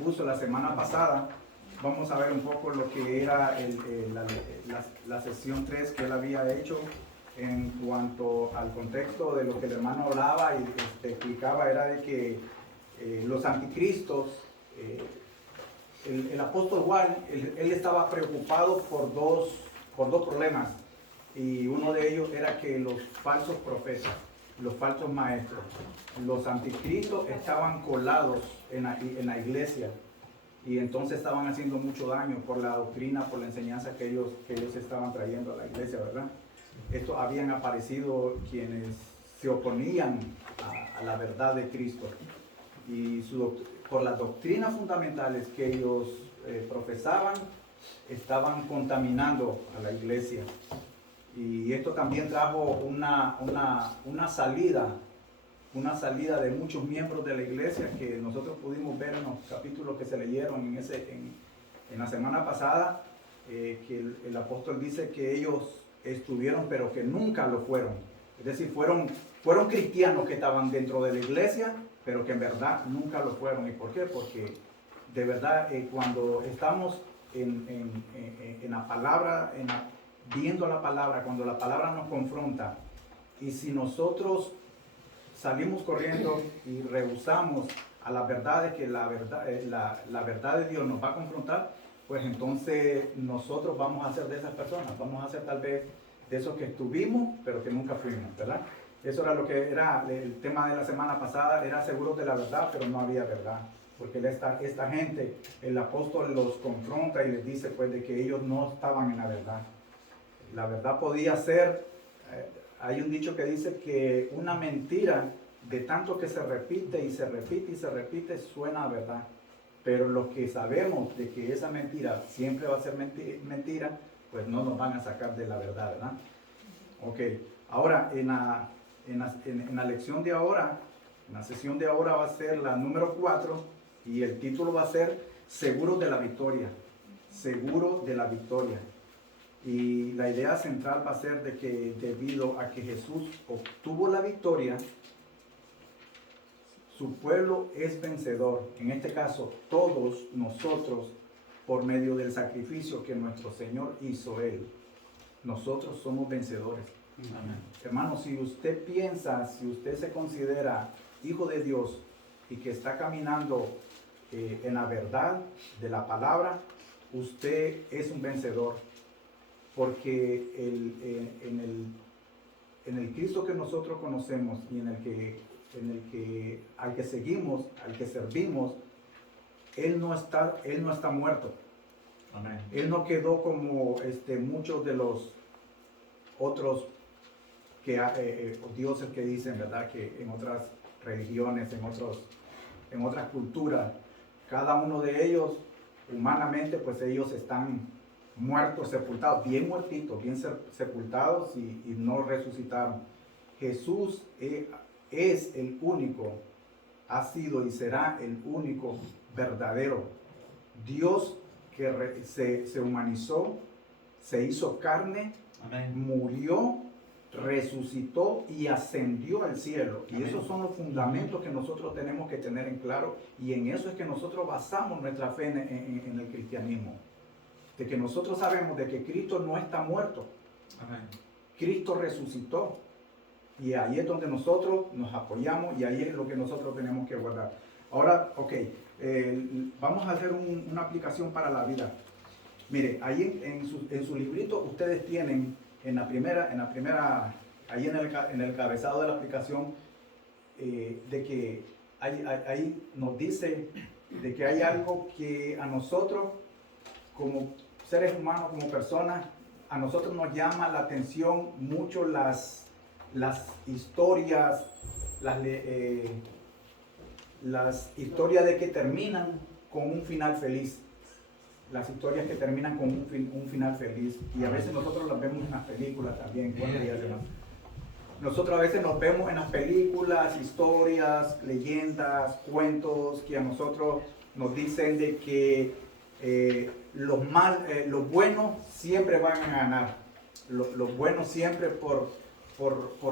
expuso la semana pasada, vamos a ver un poco lo que era la sesión 3 que él había hecho en cuanto al contexto de lo que el hermano hablaba y explicaba, era de que los anticristos, el apóstol Juan, él estaba preocupado por dos problemas, y uno de ellos era que los falsos profetas, los falsos maestros, los anticristos estaban colados en la iglesia, y entonces estaban haciendo mucho daño por la doctrina, por la enseñanza que ellos estaban trayendo a la iglesia, ¿verdad? Estos habían aparecido quienes se oponían a la verdad de Cristo, y por las doctrinas fundamentales que ellos profesaban, estaban contaminando a la iglesia. Y esto también trajo una salida de muchos miembros de la iglesia, que nosotros pudimos ver en los capítulos que se leyeron en la semana pasada, que el apóstol dice que ellos estuvieron pero que nunca lo fueron. Es decir, fueron cristianos que estaban dentro de la iglesia, pero que en verdad nunca lo fueron. ¿Y por qué? Porque de verdad cuando estamos en la palabra, viendo la palabra, cuando la palabra nos confronta, y si nosotros salimos corriendo y rehusamos a la verdad de que la verdad de Dios nos va a confrontar, pues entonces nosotros vamos a ser de esas personas, vamos a ser tal vez de esos que estuvimos, pero que nunca fuimos, ¿verdad? Eso era lo que era el tema de la semana pasada, era seguros de la verdad, pero no había verdad. Porque esta gente, el apóstol los confronta y les dice pues de que ellos no estaban en la verdad. La verdad podía ser, hay un dicho que dice que una mentira, de tanto que se repite y se repite y se repite, suena a verdad. Pero los que sabemos de que esa mentira siempre va a ser mentira, pues no nos van a sacar de la verdad, ¿verdad? Ok, ahora en la lección de ahora, en la sesión de ahora va a ser la número 4, y el título va a ser Seguro de la Victoria. Seguro de la victoria. Y la idea central va a ser de que debido a que Jesús obtuvo la victoria, su pueblo es vencedor. En este caso, todos nosotros, por medio del sacrificio que nuestro Señor hizo Él, nosotros somos vencedores. Amén. Hermano, si usted piensa, si usted se considera hijo de Dios y que está caminando en la verdad de la palabra, usted es un vencedor. Porque en el Cristo que nosotros conocemos y al que seguimos, al que servimos, Él no está muerto. Amén. Él no quedó como muchos de los otros dioses que dicen, ¿verdad? Que en otras religiones, en otras culturas, cada uno de ellos, humanamente, pues ellos están muertos, sepultados, bien muertitos, bien sepultados y no resucitaron. Jesús es el único, ha sido y será el único verdadero Dios que se humanizó, se hizo carne. Amén. Murió, resucitó y ascendió al cielo. Amén. Y esos son los fundamentos que nosotros tenemos que tener en claro, y en eso es que nosotros basamos nuestra fe en el cristianismo. De que nosotros sabemos de que Cristo no está muerto. Amén. Cristo resucitó. Y ahí es donde nosotros nos apoyamos, y ahí es lo que nosotros tenemos que guardar. Ahora, ok, vamos a hacer una aplicación para la vida. Mire, ahí en su librito ustedes tienen en la primera, ahí en el cabezado de la aplicación, de que ahí nos dice de que hay algo que a nosotros, como seres humanos, como personas, a nosotros nos llama la atención mucho las historias, las historias de que terminan con un final feliz. Las historias que terminan con un final feliz. Y a veces nosotros las vemos en las películas también. Nosotros a veces nos vemos en las películas, historias, leyendas, cuentos, que a nosotros nos dicen de que los buenos siempre van a ganar. Los buenos siempre por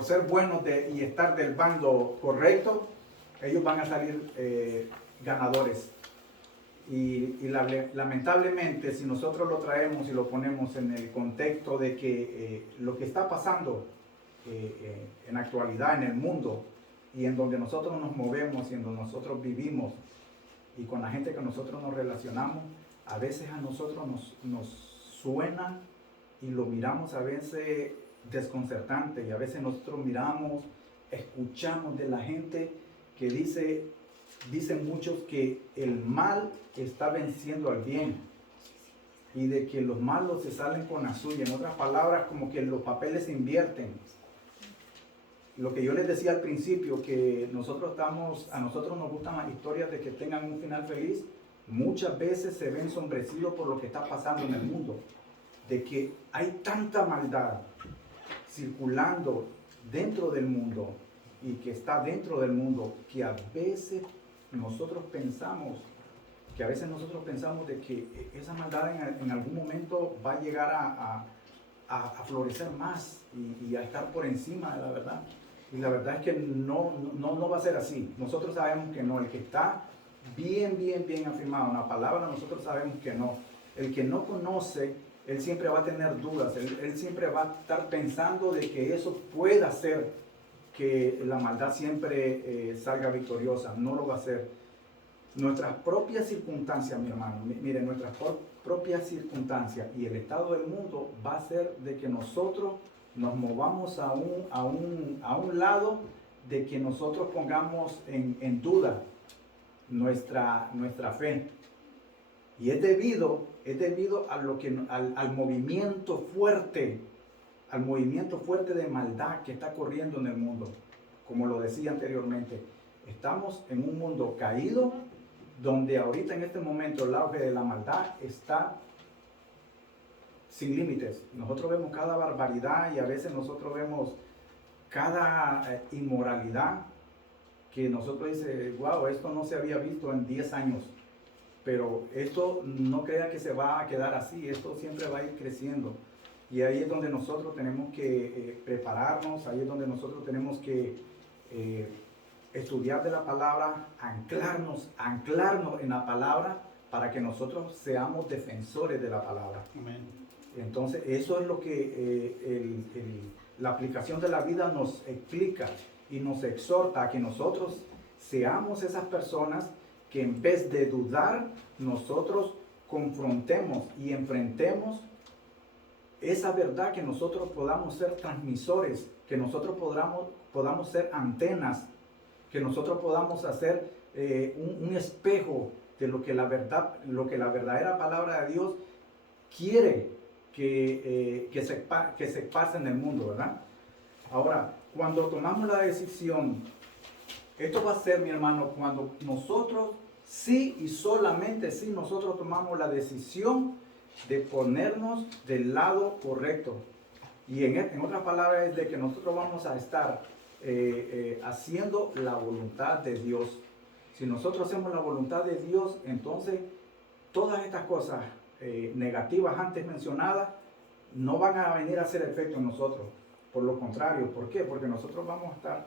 ser buenos y estar del bando correcto, ellos van a salir ganadores. Lamentablemente, si nosotros lo traemos y lo ponemos en el contexto de que lo que está pasando en la actualidad en el mundo y en donde nosotros nos movemos y en donde nosotros vivimos y con la gente que nosotros nos relacionamos, a veces a nosotros nos suena y lo miramos a veces desconcertante, y a veces nosotros miramos, escuchamos de la gente que dicen muchos que el mal está venciendo al bien y de que los malos se salen con la suya. En otras palabras, como que los papeles se invierten. Lo que yo les decía al principio, que a nosotros nos gustan las historias de que tengan un final feliz, muchas veces se ven ensombrecidos por lo que está pasando en el mundo, de que hay tanta maldad circulando dentro del mundo y que está dentro del mundo, que a veces nosotros pensamos de que esa maldad en algún momento va a llegar a florecer más y a estar por encima de la verdad. Y la verdad es que no va a ser así. Nosotros sabemos que no. El que está bien afirmado en la palabra, nosotros sabemos que no. El que no conoce, él siempre va a tener dudas. Él siempre va a estar pensando de que eso pueda ser que la maldad siempre salga victoriosa. No lo va a hacer. Nuestras propias circunstancias, mi hermano, miren, nuestras propias circunstancias y el estado del mundo va a ser de que nosotros nos movamos a un lado, de que nosotros pongamos en duda nuestra fe. Y es debido al movimiento fuerte de maldad que está corriendo en el mundo. Como lo decía anteriormente, estamos en un mundo caído, donde ahorita en este momento el auge de la maldad está sin límites. Nosotros vemos cada barbaridad y a veces nosotros vemos cada inmoralidad que nosotros dice, wow, esto no se había visto en 10 años. Pero esto no crea que se va a quedar así, esto siempre va a ir creciendo. Y ahí es donde nosotros tenemos que prepararnos, ahí es donde nosotros tenemos que estudiar de la palabra, anclarnos en la palabra para que nosotros seamos defensores de la palabra. Amén. Entonces, eso es lo que la aplicación de la vida nos explica y nos exhorta a que nosotros seamos esas personas que en vez de dudar, nosotros confrontemos y enfrentemos esa verdad, que nosotros podamos ser transmisores, que nosotros podamos ser antenas, que nosotros podamos hacer un espejo de lo que la verdadera palabra de Dios quiere que se pase en el mundo, ¿verdad? Ahora, cuando tomamos la decisión, esto va a ser, mi hermano, cuando nosotros, sí y solamente si nosotros tomamos la decisión de ponernos del lado correcto. Y en otras palabras es de que nosotros vamos a estar haciendo la voluntad de Dios. Si nosotros hacemos la voluntad de Dios, entonces todas estas cosas negativas antes mencionadas no van a venir a hacer efecto en nosotros. Por lo contrario, ¿por qué? Porque nosotros vamos a estar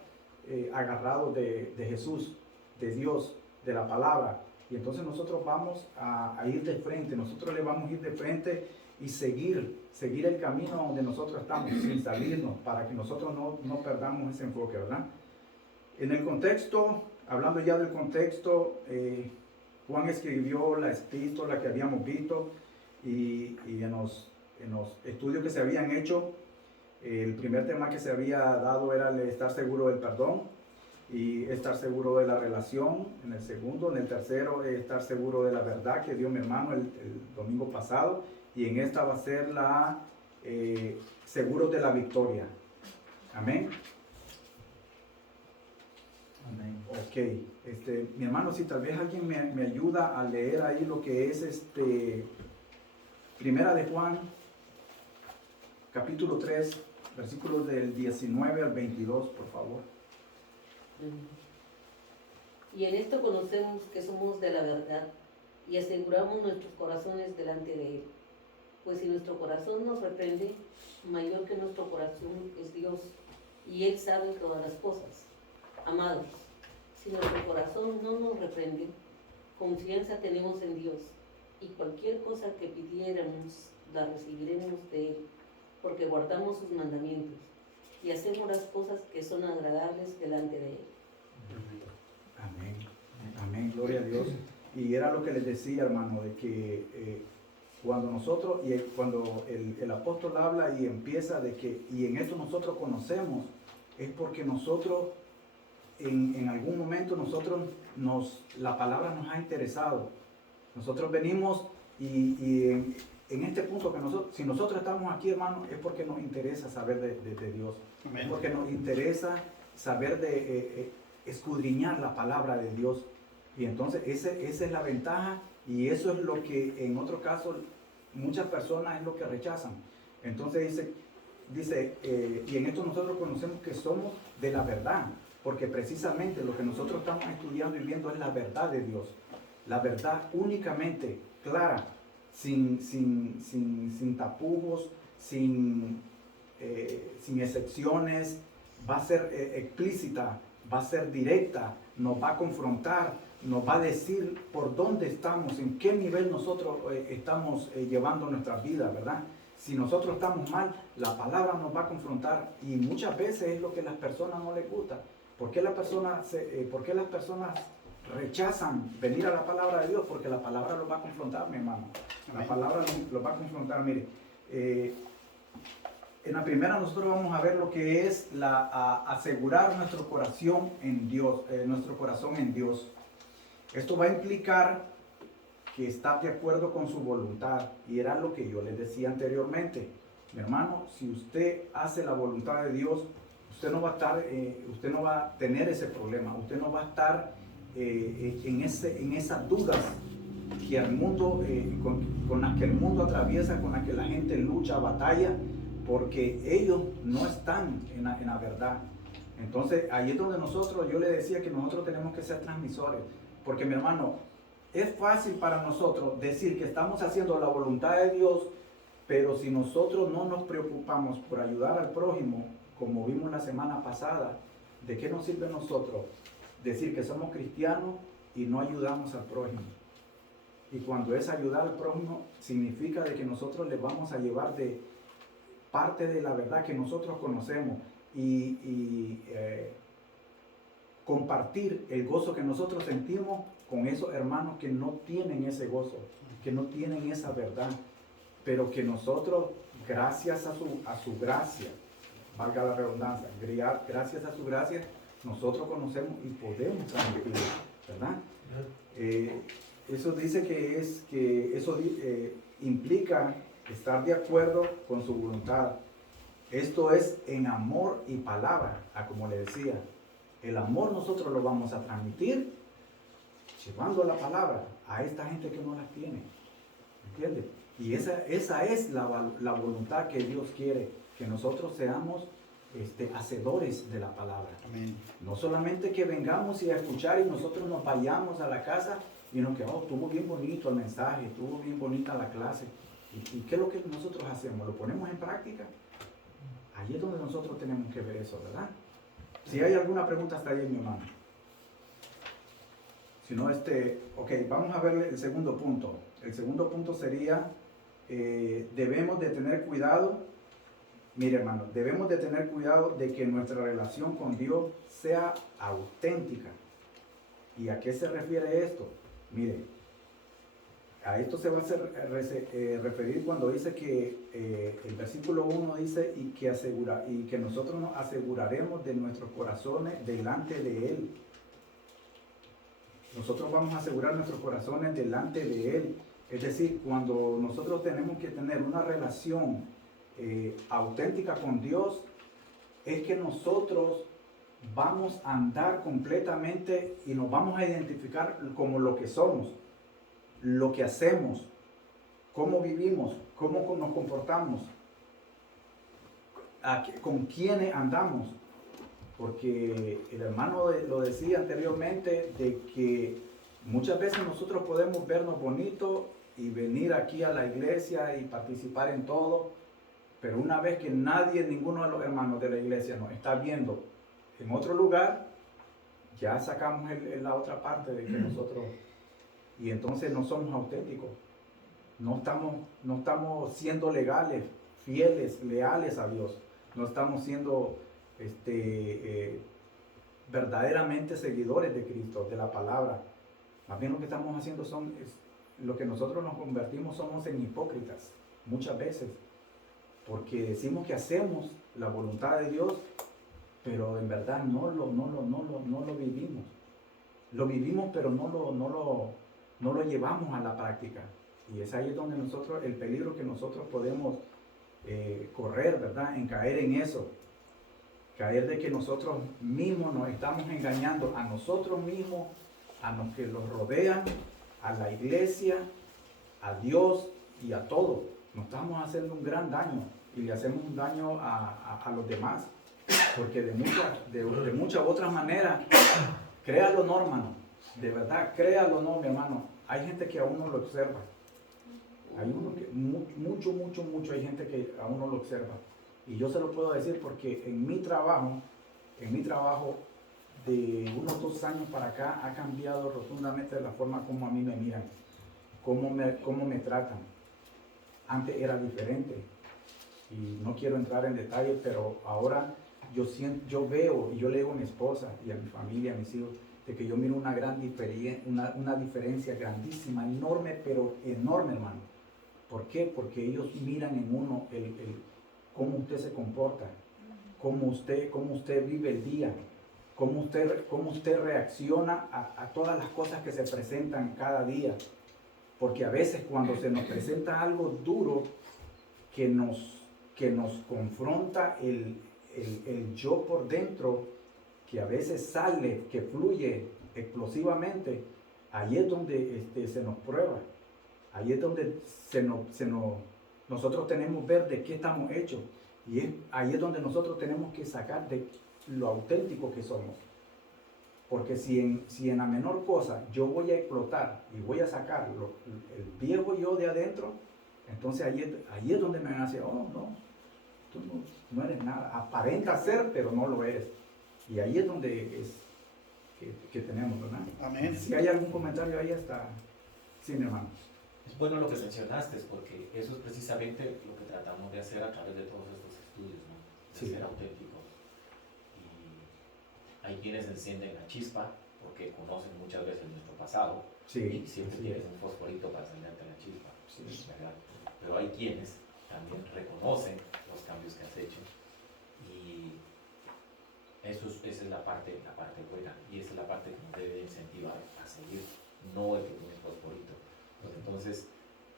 agarrados de Jesús, de Dios, de la palabra. Y entonces nosotros vamos a ir de frente, nosotros le vamos a ir de frente y seguir el camino donde nosotros estamos, sin salirnos, para que nosotros no perdamos ese enfoque, ¿verdad? En el contexto, hablando ya del contexto, Juan escribió la epístola que habíamos visto y en los estudios que se habían hecho, el primer tema que se había dado era el estar seguro del perdón y estar seguro de la relación. En el segundo, en el tercero, estar seguro de la verdad que dio mi hermano el domingo pasado, y en esta va a ser la seguros de la victoria. Amén. Amén. Ok. Mi hermano, si tal vez alguien me ayuda a leer ahí lo que es Primera de Juan, capítulo 3, versículos del 19 al 22, por favor. Y en esto conocemos que somos de la verdad y aseguramos nuestros corazones delante de Él. Pues si nuestro corazón nos reprende, mayor que nuestro corazón es Dios, y Él sabe todas las cosas. Amados, si nuestro corazón no nos reprende, confianza tenemos en Dios y cualquier cosa que pidiéramos la recibiremos de Él, porque guardamos sus mandamientos y hacemos las cosas que son agradables delante de Él. Amén, amén, gloria a Dios. Y era lo que les decía, hermano, de que cuando nosotros, cuando el apóstol habla y empieza de que, y en esto nosotros conocemos, es porque nosotros, en algún momento la palabra nos ha interesado. Nosotros venimos y en este punto, si nosotros estamos aquí, hermano, es porque nos interesa saber de Dios. Amén. Es porque nos interesa saber escudriñar la palabra de Dios. Y entonces esa es la ventaja, y eso es lo que en otro caso muchas personas es lo que rechazan. Entonces dice y en esto nosotros conocemos que somos de la verdad, porque precisamente lo que nosotros estamos estudiando y viendo es la verdad de Dios, la verdad únicamente clara, sin tapujos, sin excepciones. Va a ser explícita, va a ser directa, nos va a confrontar, nos va a decir por dónde estamos, en qué nivel nosotros estamos llevando nuestras vidas, ¿verdad? Si nosotros estamos mal, la palabra nos va a confrontar, y muchas veces es lo que a las personas no les gusta. ¿Por qué las personas rechazan venir a la palabra de Dios? Porque la palabra los va a confrontar, mi hermano. La palabra los va a confrontar. Mire, en la primera nosotros vamos a ver lo que es asegurar nuestro corazón en Dios, nuestro corazón en Dios. Esto va a implicar que está de acuerdo con su voluntad, y era lo que yo les decía anteriormente. Mi hermano, si usted hace la voluntad de Dios, usted no va a tener ese problema, usted no va a estar en esas dudas que el mundo, con las que el mundo atraviesa, con las que la gente lucha, batalla, porque ellos no están en la verdad. Entonces ahí es donde yo le decía que nosotros tenemos que ser transmisores, porque mi hermano, es fácil para nosotros decir que estamos haciendo la voluntad de Dios, pero si nosotros no nos preocupamos por ayudar al prójimo, como vimos la semana pasada, ¿de qué nos sirve a nosotros decir que somos cristianos y no ayudamos al prójimo? Y cuando es ayudar al prójimo, significa de que nosotros le vamos a llevar de parte de la verdad que nosotros conocemos y compartir el gozo que nosotros sentimos con esos hermanos que no tienen ese gozo, que no tienen esa verdad, pero que nosotros, gracias a su gracia, valga la redundancia, gracias a su gracia, nosotros conocemos y podemos transmitir, ¿verdad? Eso dice que eso implica estar de acuerdo con su voluntad. Esto es en amor y palabra, como le decía. El amor nosotros lo vamos a transmitir llevando la palabra a esta gente que no las tiene, ¿entiendes? Y esa es la voluntad que Dios quiere, que nosotros seamos hacedores de la palabra. Amén. No solamente que vengamos y a escuchar y nosotros nos vayamos a la casa y nos quedamos, estuvo bien bonito el mensaje, estuvo bien bonita la clase. ¿Y qué es lo que nosotros hacemos? ¿Lo ponemos en práctica? Allí es donde nosotros tenemos que ver eso, ¿verdad? Si hay alguna pregunta, hasta ahí, mi hermano. Si no, ok, vamos a ver el segundo punto. El segundo punto sería, debemos de tener cuidado, mire hermano, debemos de tener cuidado de que nuestra relación con Dios sea auténtica. ¿Y a qué se refiere esto? Mire, a esto se va a referir cuando dice que el versículo 1 dice y que nosotros nos aseguraremos de nuestros corazones delante de Él. Nosotros vamos a asegurar nuestros corazones delante de Él. Es decir, cuando nosotros tenemos que tener una relación auténtica con Dios, es que nosotros vamos a andar completamente y nos vamos a identificar como lo que somos, lo que hacemos, cómo vivimos, cómo nos comportamos, con quiénes andamos. Porque el hermano lo decía anteriormente, de que muchas veces nosotros podemos vernos bonitos y venir aquí a la iglesia y participar en todo, pero una vez que ninguno de los hermanos de la iglesia nos está viendo en otro lugar, ya sacamos la otra parte de que nosotros... y entonces no somos auténticos. No estamos siendo legales, fieles, leales a Dios. No estamos siendo verdaderamente seguidores de Cristo, de la palabra. Más bien lo que estamos haciendo lo que nosotros nos convertimos somos en hipócritas, muchas veces, porque decimos que hacemos la voluntad de Dios, pero en verdad no lo vivimos. Lo vivimos, pero no lo llevamos a la práctica. Y es ahí donde el peligro que nosotros podemos correr, ¿verdad? En caer en eso. Caer de que nosotros mismos nos estamos engañando a nosotros mismos, a los que los rodean, a la iglesia, a Dios y a todo. Nos estamos haciendo un gran daño y le hacemos un daño a los demás. Porque de muchas otras maneras, créalo no, hermano. De verdad, créalo no, mi hermano. Hay gente que a uno lo observa. Hay mucho hay gente que a uno lo observa. Y yo se lo puedo decir porque en mi trabajo, de unos 2 años para acá, ha cambiado rotundamente la forma como a mí me miran, cómo me tratan. Antes era diferente. Y no quiero entrar en detalle, pero ahora yo veo y yo le digo a mi esposa y a mi familia, a mis hijos, de que yo miro una gran diferencia, una diferencia grandísima, enorme, pero enorme, hermano. ¿Por qué? Porque ellos miran en uno cómo usted se comporta, cómo usted vive el día, cómo usted reacciona a todas las cosas que se presentan cada día. Porque a veces cuando se nos presenta algo duro que nos confronta el yo por dentro, que a veces sale, que fluye explosivamente, ahí es donde se nos prueba. Ahí es donde nosotros tenemos que ver de qué estamos hechos. Y ahí es donde nosotros tenemos que sacar de lo auténtico que somos. Porque si en la menor cosa yo voy a explotar y voy a sacar el viejo yo de adentro, entonces ahí es donde me van a decir, oh, no, tú no eres nada. Aparenta ser, pero no lo eres. Y ahí es donde que tenemos, ¿verdad? Amén. Si hay algún comentario ahí está. Sí, mi hermano. Es bueno lo que mencionaste, porque eso es precisamente lo que tratamos de hacer a través de todos estos estudios, ¿no? De Sí. ser auténticos. Y hay quienes encienden la chispa porque conocen muchas veces nuestro pasado Sí, y siempre sí. tienes un fosforito para encenderte la chispa, Sí. ¿verdad? Pero hay quienes también reconocen los cambios que has hecho y esa es la parte buena y esa es la parte que nos debe incentivar a seguir, no el que tiene el fosforito. Pues entonces,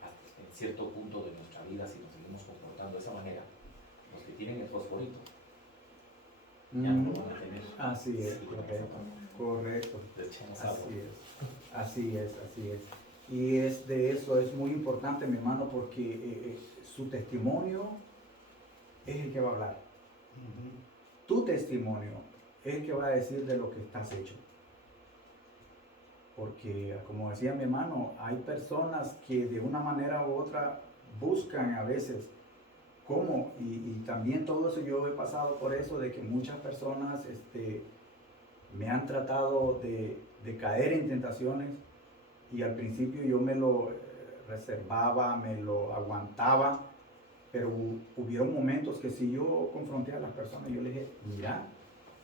en cierto punto de nuestra vida, si nos seguimos comportando de esa manera, los que tienen el fosforito ya no lo van a tener. Así es, Sí, correcto. le echamos agua. Así es. Y es muy importante, mi hermano, porque su testimonio es el que va a hablar. Tu testimonio es el que va a decir de lo que estás hecho. Porque, como decía mi hermano, hay personas que de una manera u otra buscan a veces cómo, y también todo eso yo he pasado por eso, de que muchas personas me han tratado de caer en tentaciones, y al principio yo me lo reservaba, me lo aguantaba, pero hubieron momentos que si yo confronté a las personas, yo les dije, mira,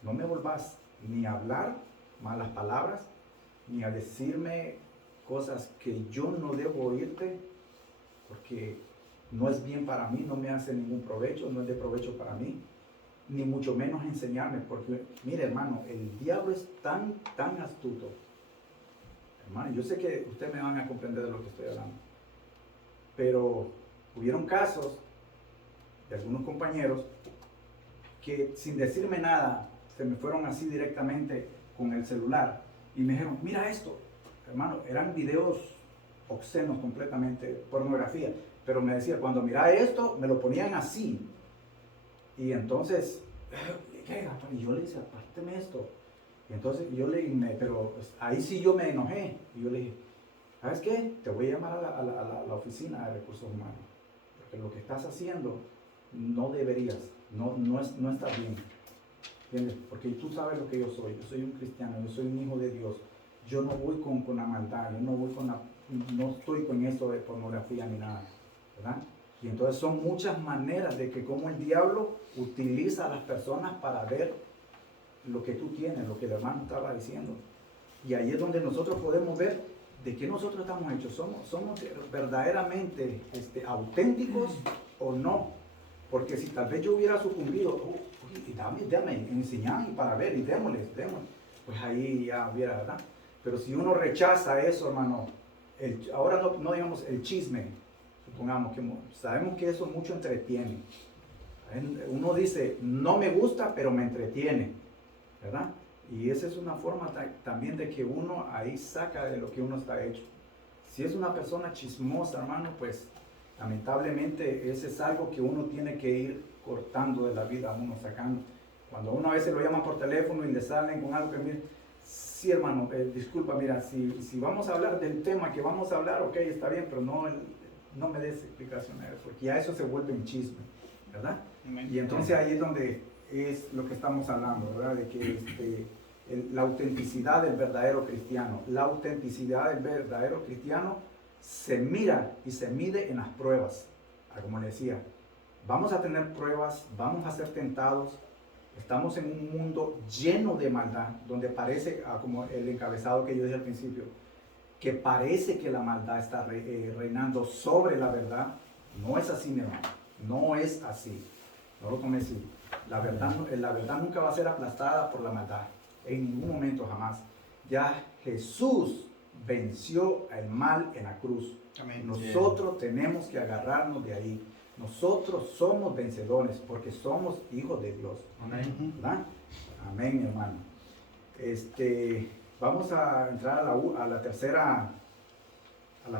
no me volvás ni a hablar malas palabras, ni a decirme cosas que yo no debo oírte, porque no es bien para mí, no me hace ningún provecho, no es de provecho para mí, ni mucho menos enseñarme, porque mire, hermano, el diablo es tan astuto. Hermano, yo sé que ustedes me van a comprender de lo que estoy hablando, pero hubieron casos de algunos compañeros que sin decirme nada se me fueron así directamente con el celular y me dijeron, mira esto, hermano, eran videos obscenos completamente, pornografía, pero me decía, cuando miraba esto, me lo ponían así, y entonces, ¿qué? Y yo le dije, apárteme esto, y entonces pero ahí sí yo me enojé, y yo le dije, ¿sabes qué? Te voy a llamar a la oficina de recursos humanos, porque lo que estás haciendo no deberías, no está bien. ¿Entiendes? Porque tú sabes lo que yo soy un cristiano, yo soy un hijo de Dios, yo no voy con la maldad, yo no voy no estoy con esto de pornografía ni nada, ¿verdad? Y entonces son muchas maneras de que como el diablo utiliza a las personas para ver lo que tú tienes, lo que el hermano estaba diciendo. Y ahí es donde nosotros podemos ver de qué nosotros estamos hechos. ¿Somos verdaderamente auténticos o no? Porque si tal vez yo hubiera sucumbido, dame, enseñar y para ver, y démosles, pues ahí ya hubiera, ¿verdad? Pero si uno rechaza eso, hermano, ahora no digamos el chisme, supongamos que sabemos que eso mucho entretiene. Uno dice, no me gusta, pero me entretiene, ¿verdad? Y esa es una forma también de que uno ahí saca de lo que uno está hecho. Si es una persona chismosa, hermano, pues lamentablemente ese es algo que uno tiene que ir cortando de la vida, uno sacando. Cuando uno a veces lo llaman por teléfono y le salen con algo que mire, sí, hermano, disculpa, mira, si vamos a hablar del tema que vamos a hablar, ok, está bien, pero no me des explicaciones, porque ya eso se vuelve un chisme, ¿verdad? Y entonces ahí es donde es lo que estamos hablando, ¿verdad? De que la autenticidad del verdadero cristiano, la autenticidad del verdadero cristiano se mira y se mide en las pruebas. Como le decía, vamos a tener pruebas, vamos a ser tentados, estamos en un mundo lleno de maldad, donde parece, como el encabezado que yo dije al principio, que parece que la maldad está reinando sobre la verdad. No es así, mi hermano, no es así. No lo tome así. La verdad nunca va a ser aplastada por la maldad, en ningún momento, jamás. Ya Jesús venció el mal en la cruz. Amén. Nosotros tenemos que agarrarnos de ahí. Nosotros somos vencedores porque somos hijos de Dios. Amén. ¿Verdad? Amén, mi hermano. Vamos a entrar a la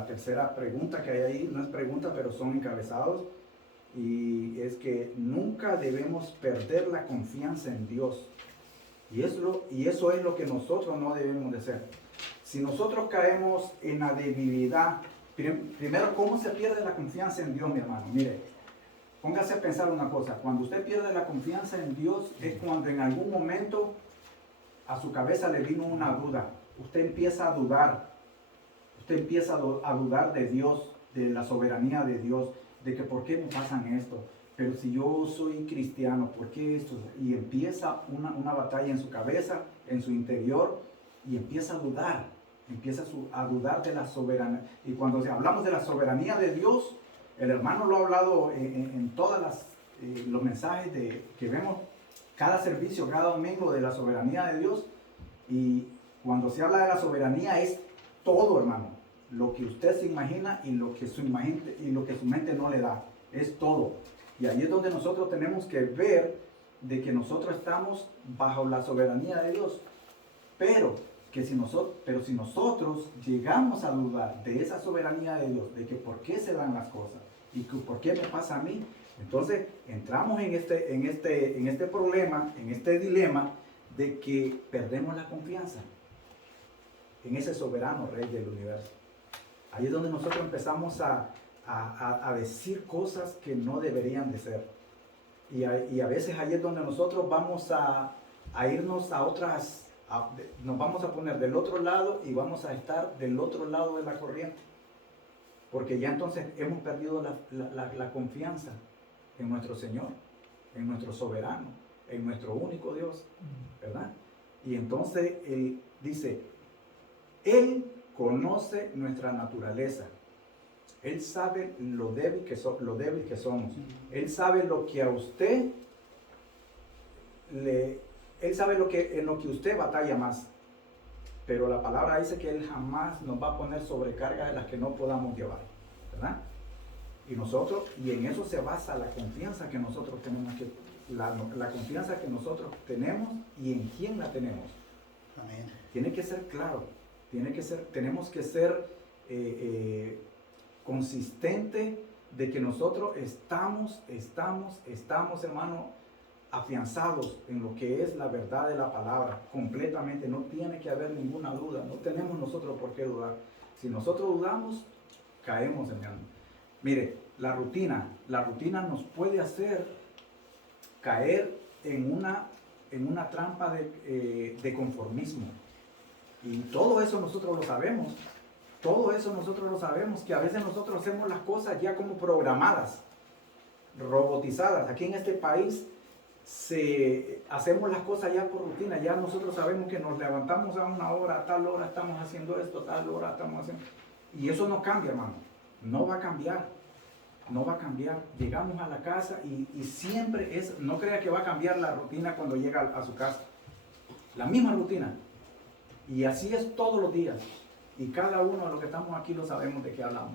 tercera pregunta que hay ahí. No es pregunta, pero son encabezados. Y es que nunca debemos perder la confianza en Dios. Y eso es lo que nosotros no debemos de hacer. Si nosotros caemos en la debilidad, primero, ¿cómo se pierde la confianza en Dios, mi hermano? Mire, póngase a pensar una cosa. Cuando usted pierde la confianza en Dios es cuando en algún momento a su cabeza le vino una duda. Usted empieza a dudar. Usted empieza a dudar de Dios, de la soberanía de Dios, de que por qué me pasan esto. Pero si yo soy cristiano, ¿por qué esto? Y empieza una batalla en su cabeza, en su interior, y empieza a dudar de la soberanía. Y cuando hablamos de la soberanía de Dios, el hermano lo ha hablado en todos los mensajes que vemos, cada servicio, cada domingo, de la soberanía de Dios. Y cuando se habla de la soberanía es todo, hermano, lo que usted se imagina y lo que su mente no le da, es todo. Y ahí es donde nosotros tenemos que ver de que nosotros estamos bajo la soberanía de Dios. Pero si nosotros llegamos a dudar de esa soberanía de Dios, de que por qué se dan las cosas y que por qué me pasa a mí, entonces entramos en este problema, en este dilema de que perdemos la confianza en ese soberano Rey del universo. Ahí es donde nosotros empezamos a decir cosas que no deberían de ser. Y a veces ahí es donde nosotros vamos a irnos a otras, nos vamos a poner del otro lado y vamos a estar del otro lado de la corriente. Porque ya entonces hemos perdido la confianza en nuestro Señor, en nuestro soberano, en nuestro único Dios, ¿verdad? Y entonces Él dice, Él conoce nuestra naturaleza. Él sabe lo débil que somos. Él sabe lo que a usted Él sabe en lo que usted batalla más. Pero la palabra dice que Él jamás nos va a poner sobrecarga de las que no podamos llevar, ¿verdad? Y en eso se basa la confianza que nosotros tenemos, la confianza que nosotros tenemos y en quién la tenemos. Amén. Tiene que ser claro, tenemos que ser consistente de que nosotros estamos, hermano, afianzados en lo que es la verdad de la palabra, completamente. No tiene que haber ninguna duda, no tenemos nosotros por qué dudar. Si nosotros dudamos, caemos, hermano. Mire, la rutina nos puede hacer caer en una trampa de conformismo. Y todo eso nosotros lo sabemos. Todo eso nosotros lo sabemos, que a veces nosotros hacemos las cosas ya como programadas, robotizadas. Aquí en este país hacemos las cosas ya por rutina. Ya nosotros sabemos que nos levantamos a una hora, a tal hora estamos haciendo esto, a tal hora estamos haciendo... Y eso no cambia, hermano. No va a cambiar. No va a cambiar. Llegamos a la casa y siempre es... No crea que va a cambiar la rutina cuando llega a su casa. La misma rutina. Y así es todos los días. Y cada uno de los que estamos aquí lo sabemos de qué hablamos.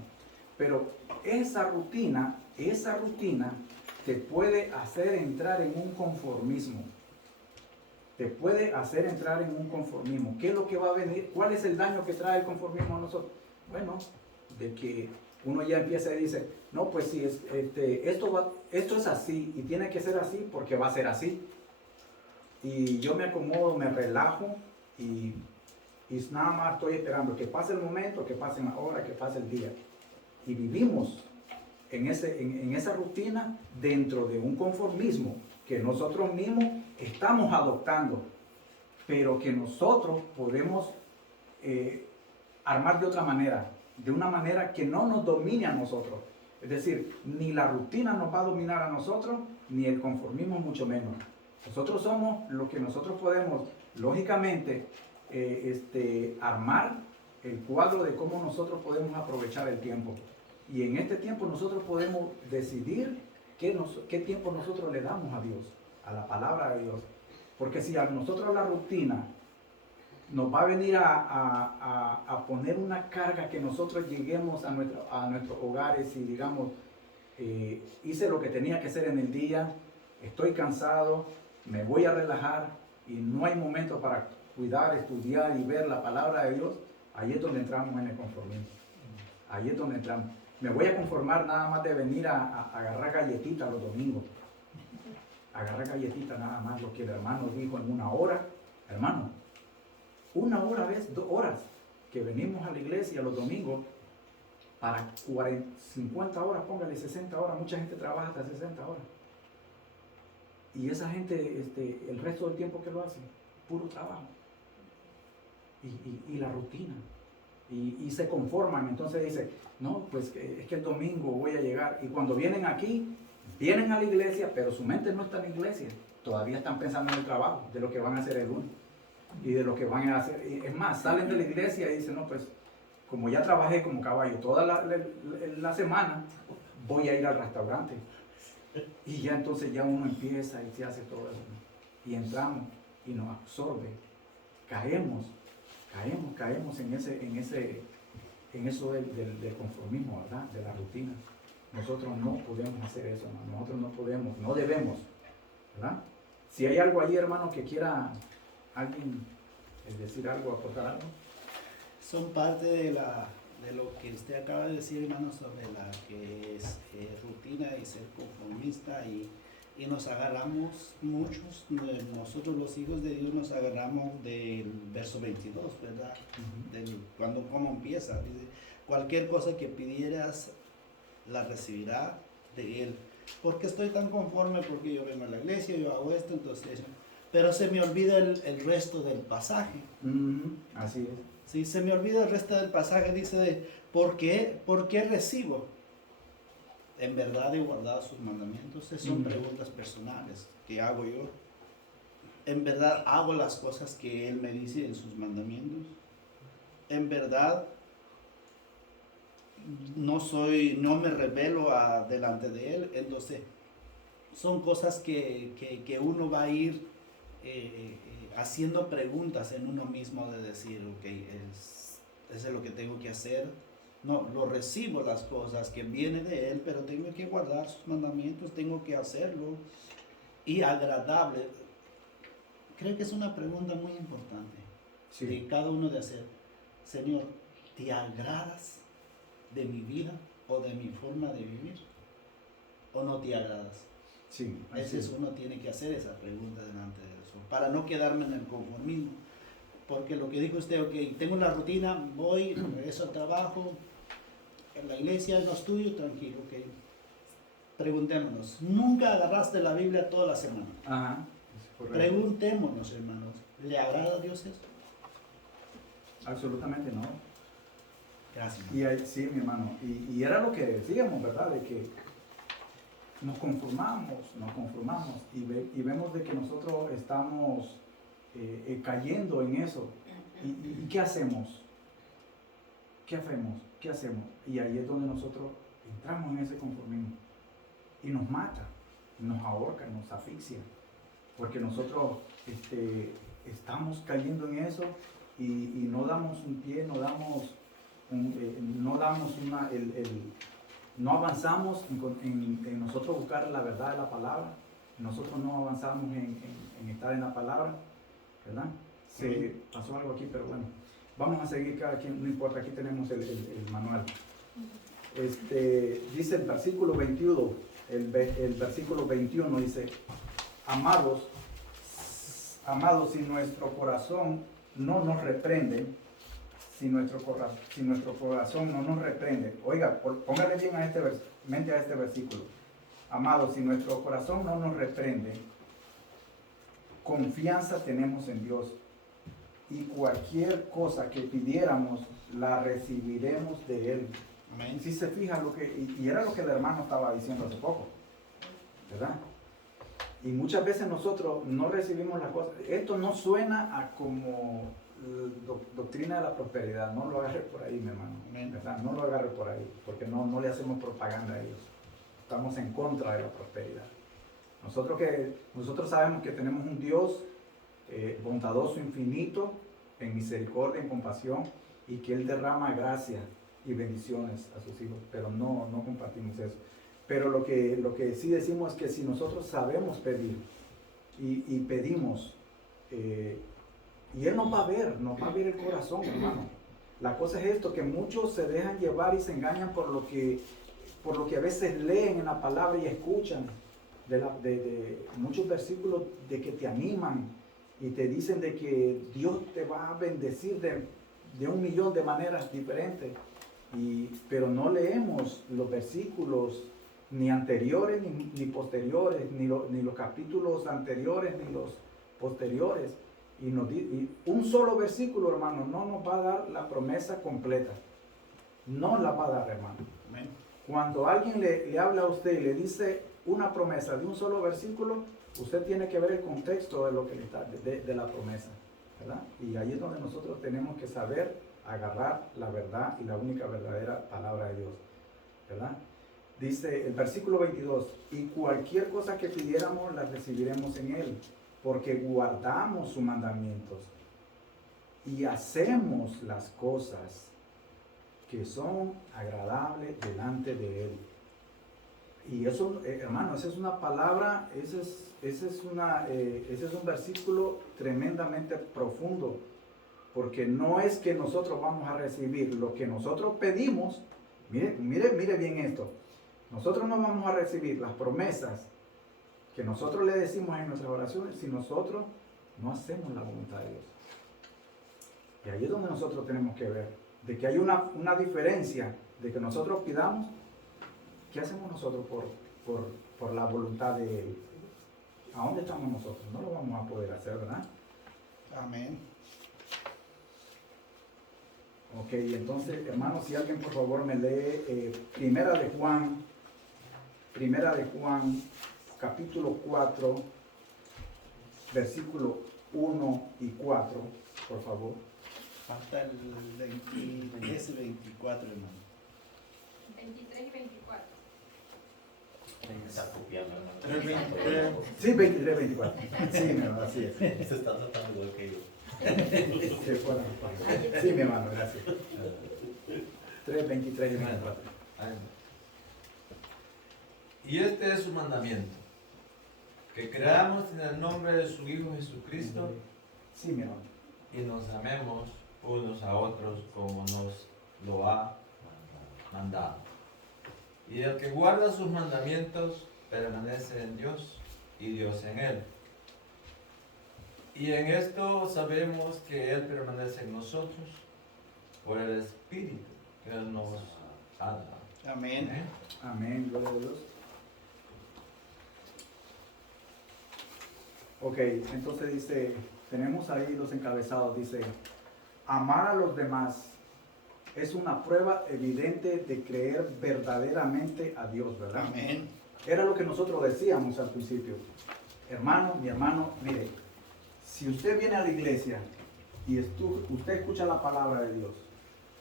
Pero esa rutina te puede hacer entrar en un conformismo. Te puede hacer entrar en un conformismo. ¿Qué es lo que va a venir? ¿Cuál es el daño que trae el conformismo a nosotros? Bueno, de que uno ya empieza y dice, no, pues sí, esto es así y tiene que ser así porque va a ser así. Y yo me acomodo, me relajo y nada más estoy esperando que pase el momento, que pase la hora, que pase el día. Y vivimos en esa rutina dentro de un conformismo que nosotros mismos estamos adoptando, pero que nosotros podemos armar de otra manera, de una manera que no nos domine a nosotros. Es decir, ni la rutina nos va a dominar a nosotros, ni el conformismo mucho menos. Nosotros somos lo que nosotros podemos, lógicamente, armar el cuadro de cómo nosotros podemos aprovechar el tiempo. Y en este tiempo nosotros podemos decidir qué tiempo nosotros le damos a Dios, a la palabra de Dios. Porque si a nosotros la rutina nos va a venir a poner una carga que nosotros lleguemos a nuestros hogares y digamos, hice lo que tenía que hacer en el día, estoy cansado, me voy a relajar y no hay momento para cuidar, estudiar y ver la palabra de Dios, ahí es donde entramos en el conformismo. Ahí es donde entramos. Me voy a conformar nada más de venir a agarrar galletitas los domingos. Agarrar galletitas nada más, lo que el hermano dijo en una hora. Hermano, una hora, 2 horas que venimos a la iglesia los domingos para 50 horas, póngale 60 horas. Mucha gente trabaja hasta 60 horas. Y esa gente, el resto del tiempo que lo hace, puro trabajo. Y la rutina. Y se conforman, entonces dice, no, pues es que el domingo voy a llegar. Y cuando vienen aquí, vienen a la iglesia, pero su mente no está en la iglesia. Todavía están pensando en el trabajo, de lo que van a hacer el lunes. Y de lo que van a hacer. Y es más, salen de la iglesia y dicen, no, pues como ya trabajé como caballo toda la semana, voy a ir al restaurante. Y ya entonces ya uno empieza y se hace todo eso, ¿no? Y entramos y nos absorbe. Caemos en eso del conformismo, ¿verdad? De la rutina. Nosotros no podemos hacer eso, ¿no? Nosotros no podemos, no debemos, ¿verdad? Si hay algo ahí, hermano, que quiera alguien decir algo, aportar algo. Son parte de lo que usted acaba de decir, hermano, sobre la que es rutina y ser conformista y nos agarramos muchos, nosotros los hijos de Dios nos agarramos del verso 22, ¿verdad? Cómo empieza, dice, cualquier cosa que pidieras la recibirá de Él. ¿Por qué estoy tan conforme? Porque yo vengo a la iglesia, yo hago esto, entonces, pero se me olvida el resto del pasaje. Así es. Sí, se me olvida el resto del pasaje, dice, ¿por qué recibo? ¿En verdad he guardado sus mandamientos? Esas son preguntas personales que hago yo. ¿En verdad hago las cosas que Él me dice en sus mandamientos? ¿En verdad no me rebelo delante de Él? Entonces, son cosas que uno va a ir haciendo preguntas en uno mismo de decir, ok, eso es lo que tengo que hacer. No, lo recibo las cosas que vienen de Él, pero tengo que guardar sus mandamientos, tengo que hacerlo. Y agradable, creo que es una pregunta muy importante, sí, de cada uno de hacer. Señor, ¿te agradas de mi vida o de mi forma de vivir? ¿O no te agradas? Sí, Uno tiene que hacer esa pregunta delante de eso, para no quedarme en el conformismo. Porque lo que dijo usted, ok, tengo una rutina, voy, regreso al trabajo, en la iglesia, no estudio, tranquilo, ok. Preguntémonos, ¿nunca agarraste la Biblia toda la semana? Ajá, preguntémonos, hermanos, ¿le agrada a Dios eso? Absolutamente no. Gracias. Y sí, mi hermano. Y era lo que decíamos, ¿verdad? De que nos conformamos y vemos de que nosotros estamos cayendo en eso. ¿Y qué hacemos? ¿Qué hacemos? ¿Qué hacemos? Y ahí es donde nosotros entramos en ese conformismo y nos mata, nos ahorca, nos asfixia, porque nosotros estamos cayendo en eso y no damos un pie, no avanzamos en nosotros buscar la verdad de la palabra, nosotros no avanzamos en estar en la palabra, ¿verdad? Se pasó algo aquí, pero bueno, vamos a seguir cada quien, no importa, aquí tenemos el manual. Dice el versículo 21, el versículo 21 dice, amados, si nuestro corazón no nos reprende, si nuestro corazón no nos reprende, oiga, póngale bien mente a este versículo, amados, si nuestro corazón no nos reprende, confianza tenemos en Dios y cualquier cosa que pidiéramos la recibiremos de Él. Amén. Si se fija y era lo que el hermano estaba diciendo hace poco, ¿verdad? Y muchas veces nosotros no recibimos las cosas. Esto no suena a como doctrina de la prosperidad. No lo agarre por ahí, mi hermano. ¿Verdad? No lo agarre por ahí, porque no le hacemos propaganda a ellos. Estamos en contra de la prosperidad. Nosotros sabemos que tenemos un Dios bondadoso, infinito, en misericordia, en compasión, y que Él derrama gracia y bendiciones a sus hijos, pero no compartimos eso. Pero lo que sí decimos es que si nosotros sabemos pedir y pedimos, y Él nos va a ver el corazón, hermano. La cosa es esto, que muchos se dejan llevar y se engañan por lo que a veces leen en la palabra y escuchan de muchos versículos de que te animan y te dicen de que Dios te va a bendecir de 1.000.000 de maneras diferentes. Pero no leemos los versículos ni anteriores ni posteriores, ni los capítulos anteriores ni los posteriores. Y un solo versículo, hermano, no nos va a dar la promesa completa. No la va a dar, hermano. Amén. Cuando alguien le habla a usted y le dice una promesa de un solo versículo, usted tiene que ver el contexto de lo que le está, de la promesa, ¿verdad? Y ahí es donde nosotros tenemos que saber agarrar la verdad y la única verdadera palabra de Dios, ¿verdad? Dice el versículo 22, y cualquier cosa que pidiéramos la recibiremos en Él, porque guardamos sus mandamientos y hacemos las cosas que son agradables delante de Él. Y eso, hermano, esa es una palabra, ese es un versículo tremendamente profundo, porque no es que nosotros vamos a recibir lo que nosotros pedimos. Mire bien esto. Nosotros no vamos a recibir las promesas que nosotros le decimos en nuestras oraciones si nosotros no hacemos la voluntad de Dios. Y ahí es donde nosotros tenemos que ver, de que hay una diferencia de que nosotros pidamos. ¿Qué hacemos nosotros por la voluntad de Él? ¿A dónde estamos nosotros? No lo vamos a poder hacer, ¿verdad? Amén. Ok, entonces, hermanos, si alguien por favor me lee Primera de Juan, capítulo 4, versículo 1 y 4, por favor. Falta el 23 y 24, hermano. 23 y 24. Está copiando, hermano. Sí, 23, 24. Sí, mi hermano, así es. Se está tratando igual que yo. Sí, mi hermano, gracias. 3, 23 y 24. Y este es su mandamiento, que creamos en el nombre de su Hijo Jesucristo Sí, mi hermano. y nos amemos unos a otros como nos lo ha mandado. Y el que guarda sus mandamientos permanece en Dios y Dios en él. Y en esto sabemos que Él permanece en nosotros por el Espíritu que Él nos ha dado. Amén. Amén, gloria a Dios. Ok, entonces dice, tenemos ahí los encabezados, dice, amar a los demás es una prueba evidente de creer verdaderamente a Dios, ¿verdad? Amén. Era lo que nosotros decíamos al principio. Hermano, mi hermano, mire, si usted viene a la iglesia y usted escucha la palabra de Dios,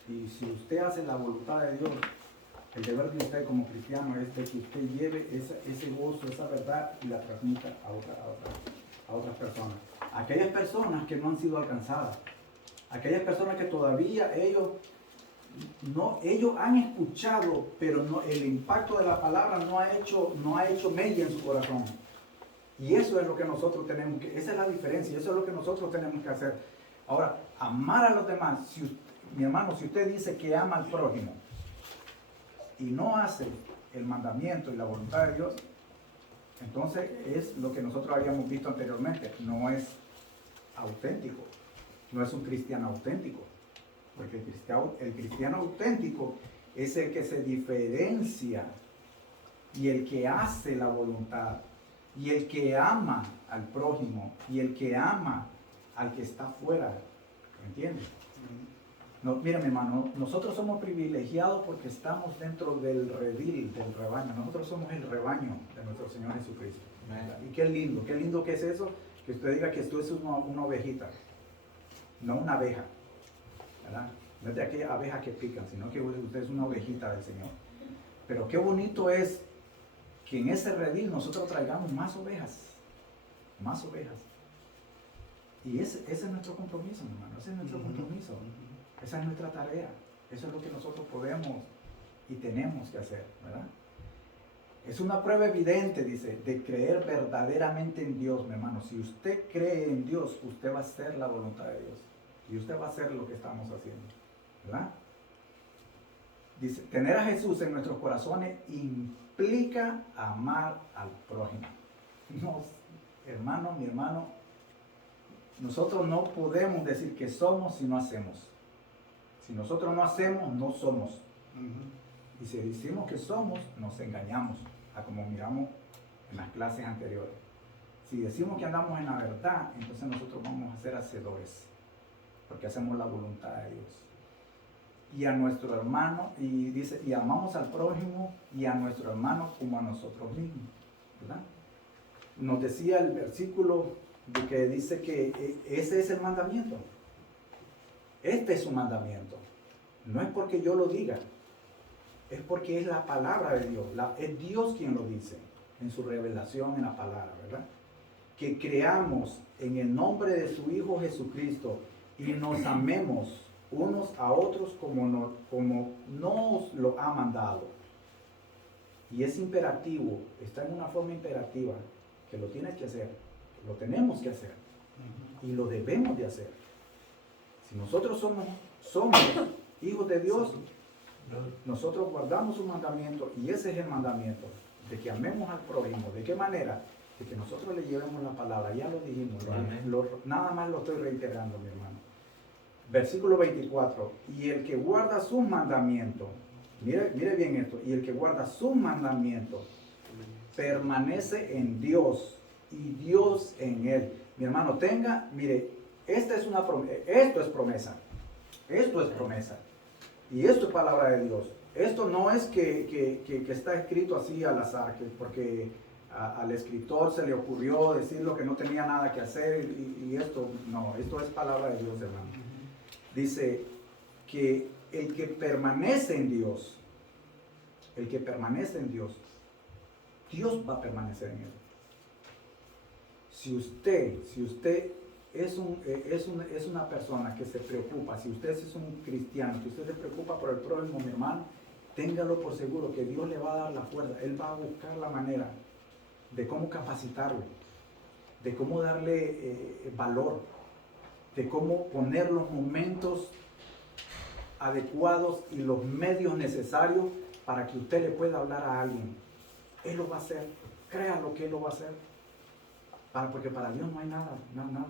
y si usted hace la voluntad de Dios, el deber de usted como cristiano es de que usted lleve ese gozo, esa verdad y la transmita a otras personas. Aquellas personas que no han sido alcanzadas, aquellas personas que todavía ellos han escuchado, pero no, el impacto de la palabra no ha hecho mella en su corazón. Y eso es lo que nosotros tenemos que, esa es la diferencia, eso es lo que nosotros tenemos que hacer. Ahora, amar a los demás. Mi hermano, si usted dice que ama al prójimo y no hace el mandamiento y la voluntad de Dios, entonces es lo que nosotros habíamos visto anteriormente, no es auténtico, no es un cristiano auténtico, porque el cristiano auténtico es el que se diferencia y el que hace la voluntad y el que ama al prójimo y el que ama al que está fuera, ¿entiendes? No, mira, mi hermano, nosotros somos privilegiados porque estamos dentro del redil, del rebaño. Nosotros somos el rebaño de nuestro Señor Jesucristo. Y qué lindo que es eso, que usted diga que esto es una ovejita, no una abeja, ¿verdad? No es de aquella abeja que pican, sino que usted es una ovejita del Señor. Pero qué bonito es que en ese redil nosotros traigamos más ovejas. Y ese es nuestro compromiso, mi hermano, ese es nuestro compromiso. Esa es nuestra tarea, eso es lo que nosotros podemos y tenemos que hacer, ¿verdad? Es una prueba evidente, dice, de creer verdaderamente en Dios, mi hermano. Si usted cree en Dios, usted va a hacer la voluntad de Dios. Y usted va a hacer lo que estamos haciendo, ¿verdad? Dice, tener a Jesús en nuestros corazones implica amar al prójimo. No, hermano, mi hermano, nosotros no podemos decir que somos si no hacemos. Si nosotros no hacemos, no somos. Y si decimos que somos, nos engañamos, a como miramos en las clases anteriores. Si decimos que andamos en la verdad, entonces nosotros vamos a ser hacedores, porque hacemos la voluntad de Dios. Y a nuestro hermano, y dice, y amamos al prójimo y a nuestro hermano como a nosotros mismos, ¿verdad? Nos decía el versículo de que dice que ese es el mandamiento. Este es su mandamiento. No es porque yo lo diga, es porque es la palabra de Dios. Es Dios quien lo dice en su revelación en la palabra, ¿verdad? Que creamos en el nombre de su Hijo Jesucristo y nos amemos unos a otros como nos lo ha mandado. Y es imperativo, está en una forma imperativa, que lo tienes que hacer, lo tenemos que hacer y lo debemos de hacer. Si nosotros somos hijos de Dios, nosotros guardamos su mandamiento y ese es el mandamiento, de que amemos al prójimo. ¿De qué manera? De que nosotros le llevemos la palabra, ya lo dijimos, nada más lo estoy reiterando, mi hermano. Versículo 24, y el que guarda sus mandamientos, mire bien esto, y el que guarda sus mandamientos permanece en Dios y Dios en él. Mi hermano, mire, esto es promesa, y esto es palabra de Dios. Esto no es que está escrito así al azar, porque al escritor se le ocurrió decir lo que no tenía nada que hacer y esto es palabra de Dios, hermano. Dice que el que permanece en Dios, Dios va a permanecer en él. Si usted es una persona que se preocupa, si usted es un cristiano, que usted se preocupa por el prójimo, mi hermano, téngalo por seguro que Dios le va a dar la fuerza. Él va a buscar la manera de cómo capacitarlo, de cómo darle valor, de cómo poner los momentos adecuados y los medios necesarios para que usted le pueda hablar a alguien. Él lo va a hacer, créalo que Él lo va a hacer, porque para Dios no hay nada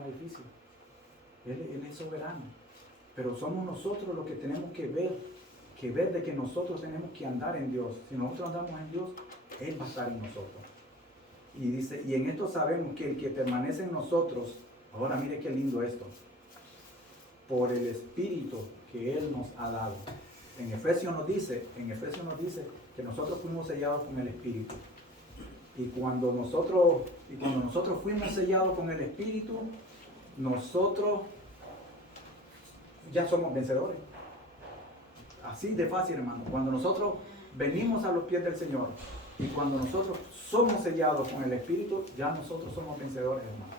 difícil. Él es soberano, pero somos nosotros los que tenemos que ver de que nosotros tenemos que andar en Dios. Si nosotros andamos en Dios, Él va a estar en nosotros. Y dice, y en esto sabemos que el que permanece en nosotros, ahora mire qué lindo esto, por el Espíritu que Él nos ha dado. En Efesios nos dice que nosotros fuimos sellados con el Espíritu. Y cuando nosotros fuimos sellados con el Espíritu, nosotros ya somos vencedores. Así de fácil, hermano. Cuando nosotros venimos a los pies del Señor y cuando nosotros somos sellados con el Espíritu, ya nosotros somos vencedores, hermano.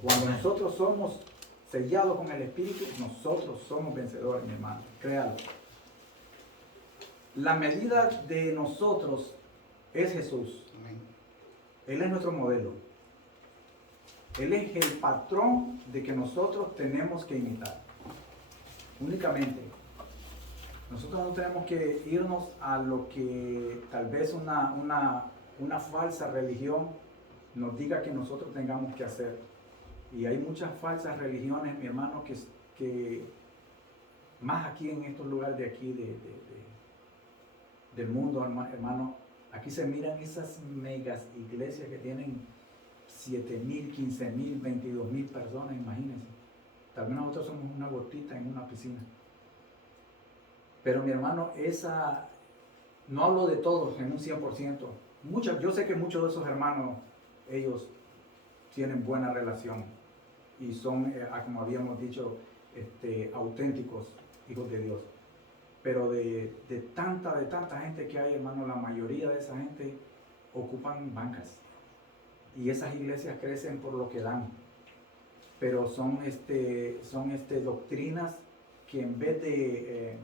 Cuando nosotros somos sellados con el Espíritu, nosotros somos vencedores, mi hermano. Créalo. La medida de nosotros es Jesús. Amén. Él es nuestro modelo. Él es el patrón de que nosotros tenemos que imitar. Únicamente. Nosotros no tenemos que irnos a lo que tal vez una falsa religión nos diga que nosotros tengamos que hacer. Y hay muchas falsas religiones, mi hermano, que más aquí en estos lugares de aquí, del mundo, hermano, aquí se miran esas megas iglesias que tienen 7,000, 15,000, 22,000 personas, imagínense. Tal vez nosotros somos una gotita en una piscina. Pero mi hermano, no hablo de todos en un 100%. Yo sé que muchos de esos hermanos, ellos tienen buena relación y son, como habíamos dicho, auténticos hijos de Dios. Pero de tanta gente que hay, hermano, la mayoría de esa gente ocupan bancas. Y esas iglesias crecen por lo que dan. Pero son doctrinas que en vez de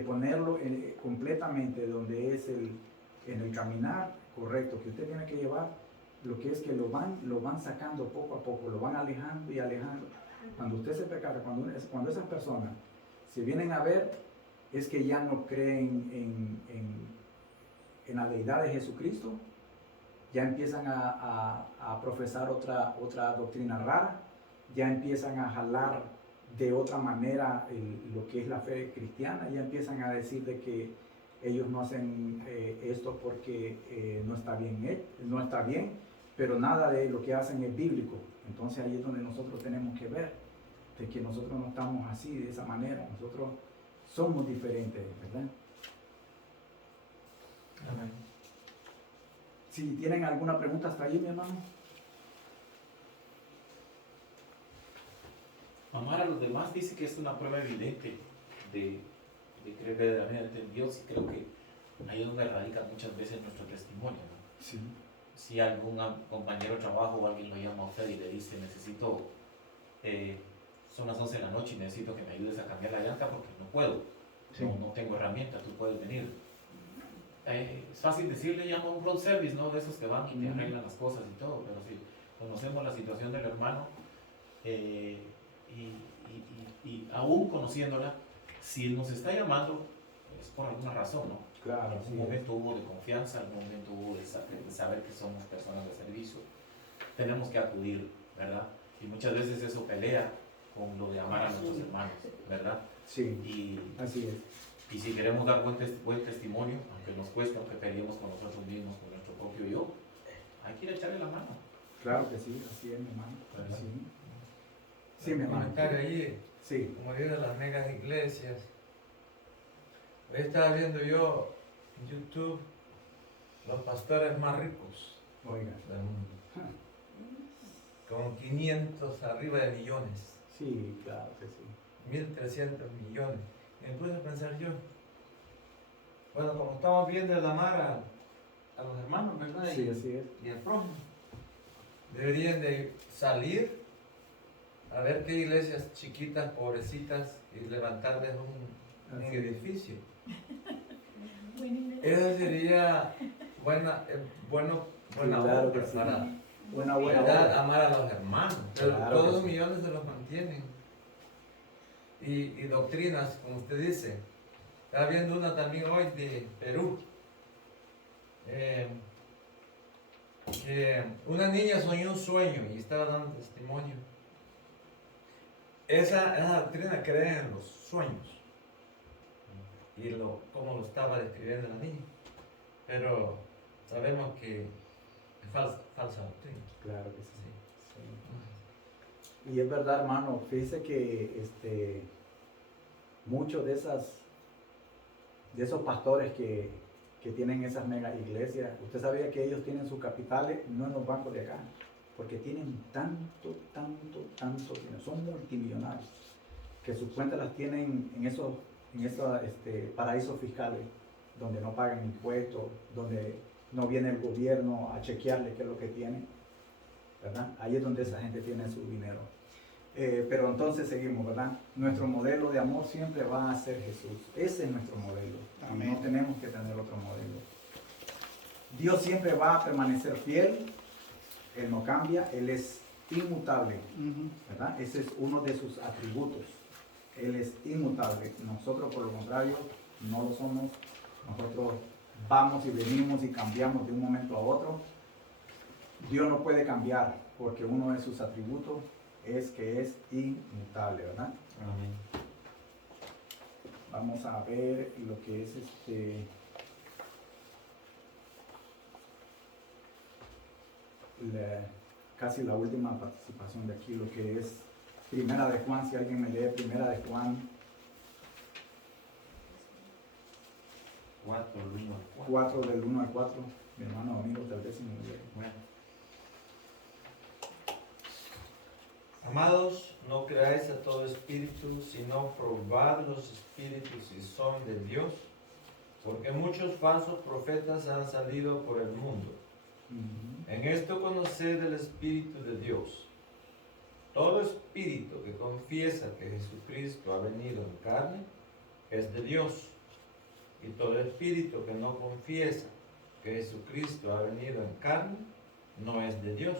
ponerlo completamente donde es en el caminar correcto que usted tiene que llevar, lo que es que lo van sacando poco a poco, lo van alejando y alejando. Cuando usted se pecata, cuando esas personas se vienen a ver, es que ya no creen en la deidad de Jesucristo, ya empiezan a profesar otra doctrina rara, ya empiezan a jalar de otra manera lo que es la fe cristiana, ya empiezan a decir de que ellos no hacen esto porque no está bien, pero nada de lo que hacen es bíblico. Entonces ahí es donde nosotros tenemos que ver de que nosotros no estamos así, de esa manera, nosotros somos diferentes, ¿verdad? Amén. Si tienen alguna pregunta hasta ahí, mi hermano. Amar a los demás dice que es una prueba evidente de creer verdaderamente en Dios, y creo que ahí es donde radica muchas veces nuestro testimonio, ¿no? Sí. Si algún compañero de trabajo o alguien lo llama a usted y le dice, son las 11 de la noche y necesito que me ayudes a cambiar la llanta porque no puedo, Sí. no tengo herramienta, tú puedes venir. Es fácil decirle, llama a un road service, ¿no? De esos que van y te arreglan las cosas y todo, pero si conocemos la situación del hermano, y aún conociéndola, si él nos está llamando, es por alguna razón, ¿no? Claro, Algún momento hubo de confianza, algún momento hubo de saber que somos personas de servicio. Tenemos que acudir, ¿verdad? Y muchas veces eso pelea con lo de amar a nuestros hermanos, ¿verdad? Sí, así es. Y si queremos dar buen testimonio, aunque nos cueste, aunque peleemos con nosotros mismos, con nuestro propio yo, hay que ir a echarle la mano. Claro que sí, así es, mi hermano. ¿Verdad? Sí. Sí, mi hermano. Comentario allí, Sí. como digo, las megas iglesias. Hoy estaba viendo yo en YouTube los pastores más ricos Oiga. del mundo, con 500 arriba de millones, Sí, claro que sí. 1.300 millones. Y me puse a pensar yo, bueno, como estamos viendo el amar a los hermanos, ¿verdad? Sí, así es. Y al prójimo, deberían de salir a ver qué iglesias chiquitas, pobrecitas, y levantarles un Así. edificio. Esa sería buena Claro obra que sí. para Buena ¿verdad? obra. Amar a los hermanos. Pero Claro todos que los sí. millones se los mantienen. Y doctrinas, como usted dice. Estaba viendo una también hoy de Perú. Que una niña soñó un sueño y estaba dando testimonio. Esa doctrina cree en los sueños y cómo lo estaba describiendo la niña, pero sabemos que es falsa doctrina. Claro que sí. Sí. Y es verdad, hermano, fíjese que muchos de esos pastores que tienen esas mega iglesias, usted sabía que ellos tienen sus capitales no en los bancos de acá, porque tienen tanto dinero, son multimillonarios, que sus cuentas las tienen en esos paraísos fiscales, donde no pagan impuestos, donde no viene el gobierno a chequearle qué es lo que tiene, ¿verdad? Ahí es donde esa gente tiene su dinero. Pero entonces seguimos, ¿verdad? Nuestro modelo de amor siempre va a ser Jesús. Ese es nuestro modelo. Amén. No tenemos que tener otro modelo. Dios siempre va a permanecer fiel. Él no cambia. Él es inmutable, ¿verdad? Ese es uno de sus atributos. Él es inmutable. Nosotros, por lo contrario, no lo somos. Nosotros vamos y venimos y cambiamos de un momento a otro. Dios no puede cambiar porque uno de sus atributos es que es inmutable, ¿verdad? Amén. Vamos a ver lo que es casi la última participación de aquí, lo que es Primera de Juan. Si alguien me lee Primera de Juan 4, del 1 al 4. 4 del 1 al 4, mi hermano Domingo tal vez si me lee. Bueno. Amados, no creáis a todo espíritu, sino probad los espíritus si son de Dios, porque muchos falsos profetas han salido por el mundo. En esto conoced el Espíritu de Dios. Todo espíritu que confiesa que Jesucristo ha venido en carne es de Dios, y todo espíritu que no confiesa que Jesucristo ha venido en carne no es de Dios.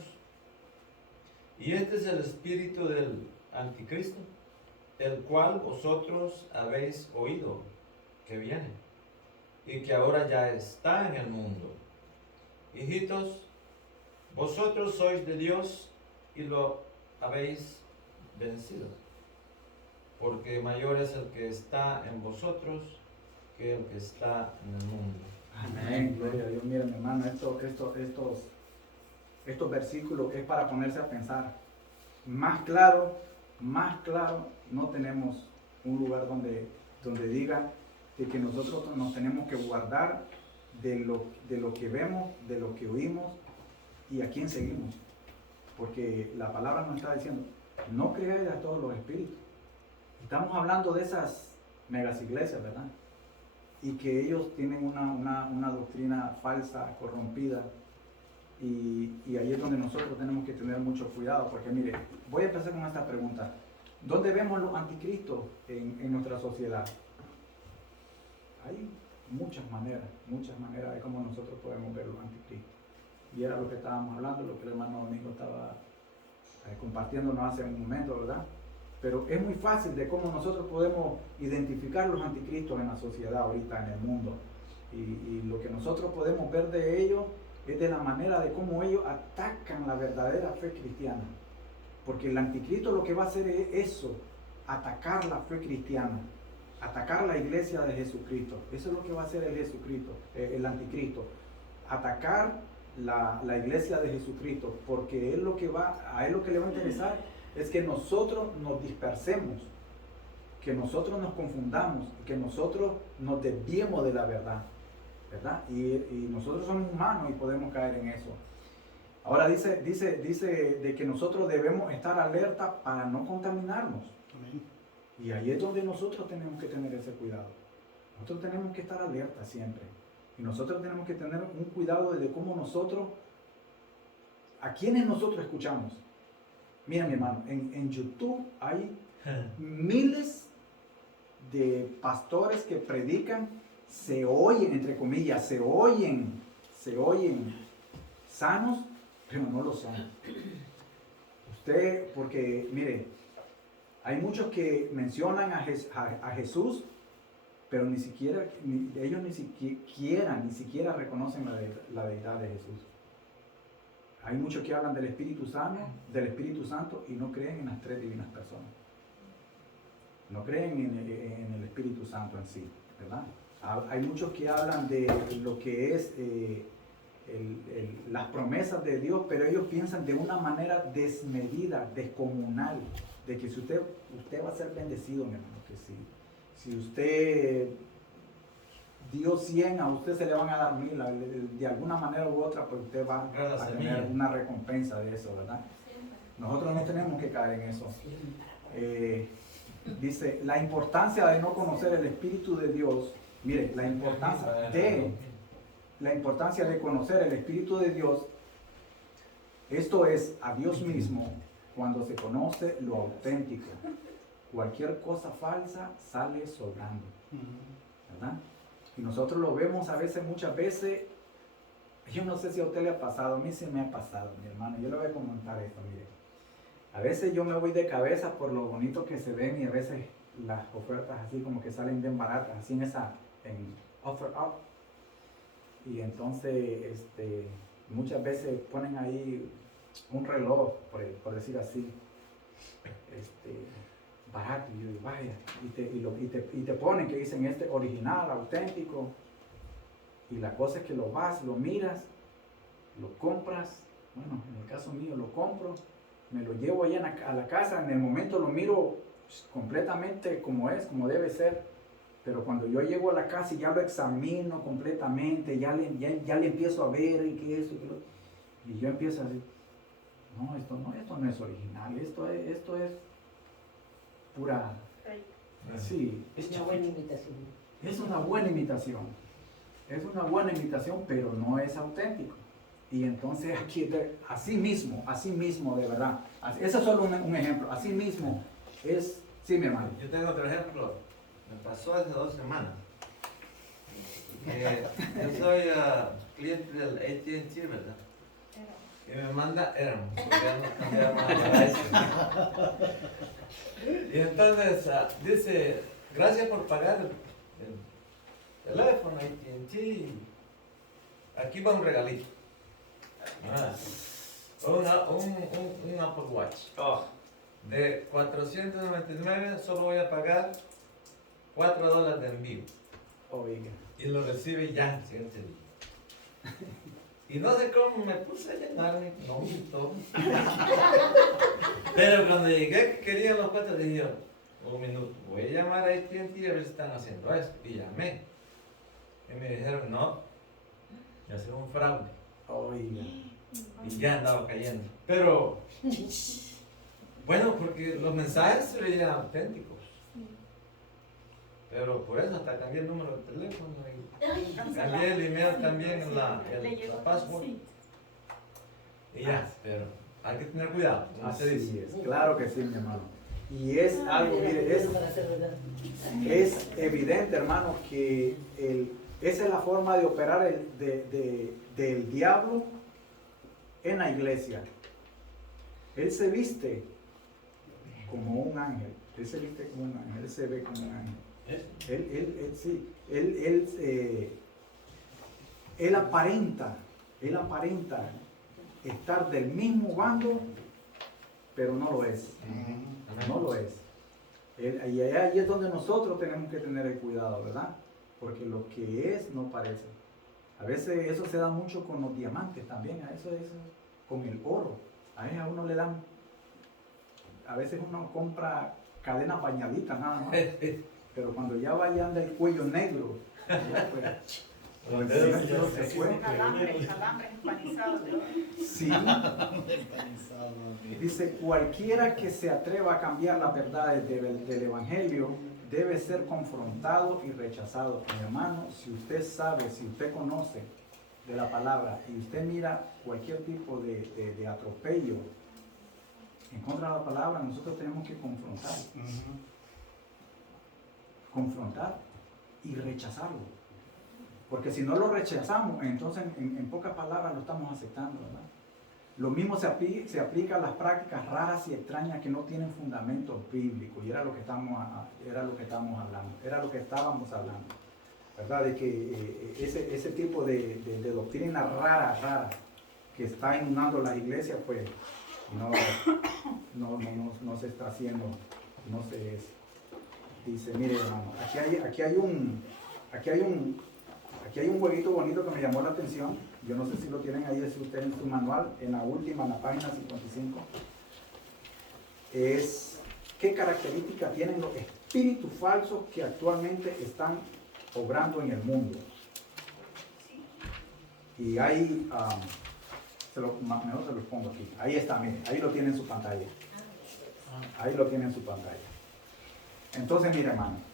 Y este es el espíritu del anticristo, el cual vosotros habéis oído que viene, y que ahora ya está en el mundo. Hijitos, vosotros sois de Dios y lo habéis vencido, porque mayor es el que está en vosotros que el que está en el mundo. Amén, gloria a Dios. Mira, mi hermano, estos versículos es para ponerse a pensar. Más claro, no tenemos un lugar donde diga de que nosotros nos tenemos que guardar de lo que vemos, de lo que oímos y a quién seguimos. Porque la palabra nos está diciendo, no creáis a todos los espíritus. Estamos hablando de esas megas iglesias, ¿verdad? Y que ellos tienen una doctrina falsa, corrompida. Y ahí es donde nosotros tenemos que tener mucho cuidado, porque mire, voy a empezar con esta pregunta. ¿Dónde vemos los anticristos en nuestra sociedad? Hay muchas maneras de cómo nosotros podemos ver los anticristos. Y era lo que estábamos hablando, lo que el hermano Domingo estaba compartiéndonos hace un momento, ¿verdad? Pero es muy fácil de cómo nosotros podemos identificar los anticristos en la sociedad ahorita, en el mundo. Y lo que nosotros podemos ver de ellos es de la manera de cómo ellos atacan la verdadera fe cristiana. Porque el anticristo lo que va a hacer es eso, atacar la fe cristiana, atacar la iglesia de Jesucristo. Eso es lo que va a hacer el anticristo, atacar la iglesia de Jesucristo, porque a él lo que le va a interesar es que nosotros nos dispersemos, que nosotros nos confundamos, que nosotros nos desviemos de la verdad, ¿verdad? Y nosotros somos humanos y podemos caer en eso. Ahora dice de que nosotros debemos estar alerta para no contaminarnos. Amén. Y ahí es donde nosotros tenemos que tener ese cuidado. Nosotros tenemos que estar alerta siempre. Y nosotros tenemos que tener un cuidado de cómo a quienes nosotros escuchamos. Mira, mi hermano, en YouTube hay miles de pastores que predican, se oyen, entre comillas, se oyen sanos, pero no lo son. Porque mire, hay muchos que mencionan a Jesús, pero ellos ni siquiera reconocen la deidad de Jesús. Hay muchos que hablan del Espíritu Santo y no creen en las tres divinas personas. No creen en el Espíritu Santo en sí, ¿verdad? Hay muchos que hablan de lo que es las promesas de Dios, pero ellos piensan de una manera desmedida, descomunal, de que si usted va a ser bendecido, mi hermano, que si usted dio 100, a usted se le van a dar 1000, de alguna manera u otra, pues usted va a tener una recompensa de eso, ¿verdad? Nosotros no tenemos que caer en eso. Dice, la importancia de no conocer el Espíritu de Dios, mire, la importancia de conocer el Espíritu de Dios, esto es a Dios mismo cuando se conoce lo auténtico. Cualquier cosa falsa sale sobrando, ¿verdad? Y nosotros lo vemos a veces, muchas veces, yo no sé si a usted le ha pasado, a mí sí me ha pasado, mi hermano, yo le voy a comentar esto, mire. A veces yo me voy de cabeza por lo bonito que se ven y a veces las ofertas así como que salen bien baratas, así en offer up. Y entonces muchas veces ponen ahí un reloj, por decir así, barato, y yo digo, vaya, y te ponen que dicen original, auténtico, y la cosa es que lo miras, lo compras, bueno, en el caso mío lo compro, me lo llevo allá a la casa, en el momento lo miro completamente como es, como debe ser, pero cuando yo llego a la casa y ya lo examino completamente, ya le empiezo a ver y que eso, y yo empiezo a decir, no, esto no es original, esto es pura, sí, Es una buena imitación. es una buena imitación, pero no es auténtico. Y entonces aquí, así mismo, de verdad, eso es solo un ejemplo, así mismo es, sí, mi hermano. Yo tengo otro ejemplo, me pasó hace 2 semanas. Yo soy cliente del AT&T, ¿verdad? Y me manda, ya nos cambiamos a Verizon. Y entonces dice, gracias por pagar el teléfono AT&T, aquí va un regalito. Un Apple Watch. De 499 solo voy a pagar $4 de envío. Oiga. Y lo recibe ya el siguiente día. Y no sé cómo me puse a llenar mi nomito. Pero cuando llegué que quería los 4, dije yo, un minuto, voy a llamar a AT&T a ver si están haciendo esto. Y llamé. Y me dijeron, no, ya es un fraude. Oiga. Y ya andaba cayendo. Pero, bueno, porque los mensajes se veían auténticos. Pero por eso hasta cambié el número de teléfono y cambié el email también, la password. Y ya, pero hay que tener cuidado. ¿No se Así dice? es, claro que sí, mi hermano. Y es algo, mire, es evidente, hermano, que esa es la forma de operar del diablo en la iglesia. Él se viste como un ángel, él se viste como un ángel, él se ve como un ángel. Él aparenta estar del mismo bando, pero no lo es. No lo es. Y ahí es donde nosotros tenemos que tener el cuidado, ¿verdad? Porque lo que es no parece. A veces eso se da mucho con los diamantes también, a eso con el oro. A veces a uno le dan, a veces uno compra cadenas bañaditas nada más. Pero cuando ya vayan del cuello negro, ya pues, se fue. Calambres empanizados de oro. Sí. Dice, cualquiera que se atreva a cambiar las verdades del Evangelio debe ser confrontado y rechazado. Mi hermano, si usted sabe, si usted conoce de la palabra y usted mira cualquier tipo de atropello en contra de la palabra, nosotros tenemos que confrontar y rechazarlo. Porque si no lo rechazamos, entonces en pocas palabras lo estamos aceptando, ¿verdad? Lo mismo se aplica a las prácticas raras y extrañas que no tienen fundamento bíblico. Y era lo que estábamos hablando, ¿verdad? De que ese tipo de doctrina rara que está inundando las iglesias, pues no se está haciendo, no se es. Dice, mire hermano, aquí hay un Aquí hay un jueguito bonito que me llamó la atención. Yo no sé si lo tienen ahí, si ustedes en su manual, en la última, en la página 55. Es qué características tienen los espíritus falsos que actualmente están obrando en el mundo. Y ahí, mejor se los pongo aquí. Ahí está, miren, ahí lo tienen en su pantalla. Ahí lo tienen en su pantalla. Entonces, mire, hermano.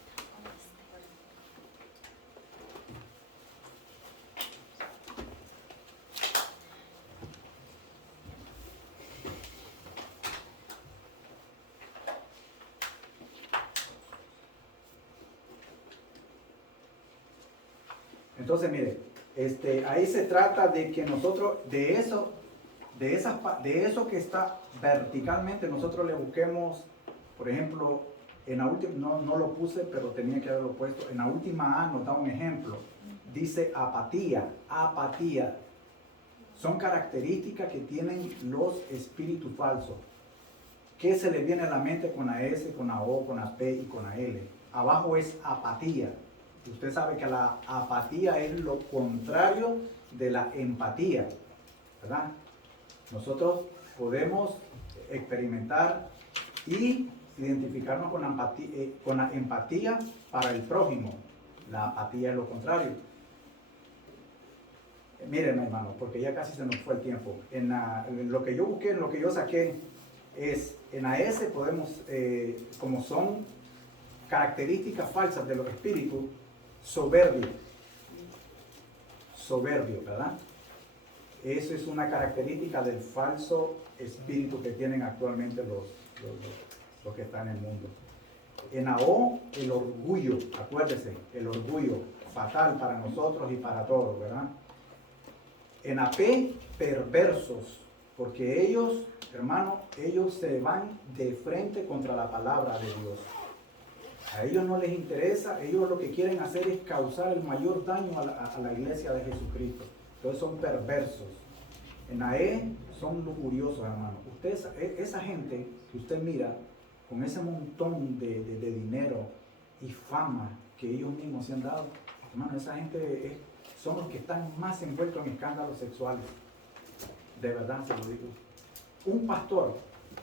Entonces, mire, ahí se trata de que nosotros, de eso que está verticalmente, nosotros le busquemos, por ejemplo, en la última, no lo puse, pero tenía que haberlo puesto, en la última A nos da un ejemplo, dice apatía, son características que tienen los espíritus falsos. ¿Qué se le viene a la mente con la S, con la O, con la P y con la L? Abajo es apatía. Usted sabe que la apatía es lo contrario de la empatía, ¿verdad? Nosotros podemos experimentar y identificarnos con la empatía para el prójimo. La apatía es lo contrario. Miren, hermano, porque ya casi se nos fue el tiempo. En lo que yo busqué, en lo que yo saqué, es en la S podemos, como son características falsas de los espíritus, soberbio, ¿verdad? Eso es una característica del falso espíritu que tienen actualmente los que están en el mundo. En la O, el orgullo, acuérdese, el orgullo, fatal para nosotros y para todos, ¿verdad? En la P, perversos, porque ellos, hermano, ellos se van de frente contra la palabra de Dios. A ellos no les interesa, ellos lo que quieren hacer es causar el mayor daño a la iglesia de Jesucristo. Entonces son perversos. En la E son lujuriosos, hermano. Ustedes, esa gente que usted mira con ese montón de dinero y fama que ellos mismos se han dado, hermano, esa gente son los que están más envueltos en escándalos sexuales. De verdad se lo digo. Un pastor,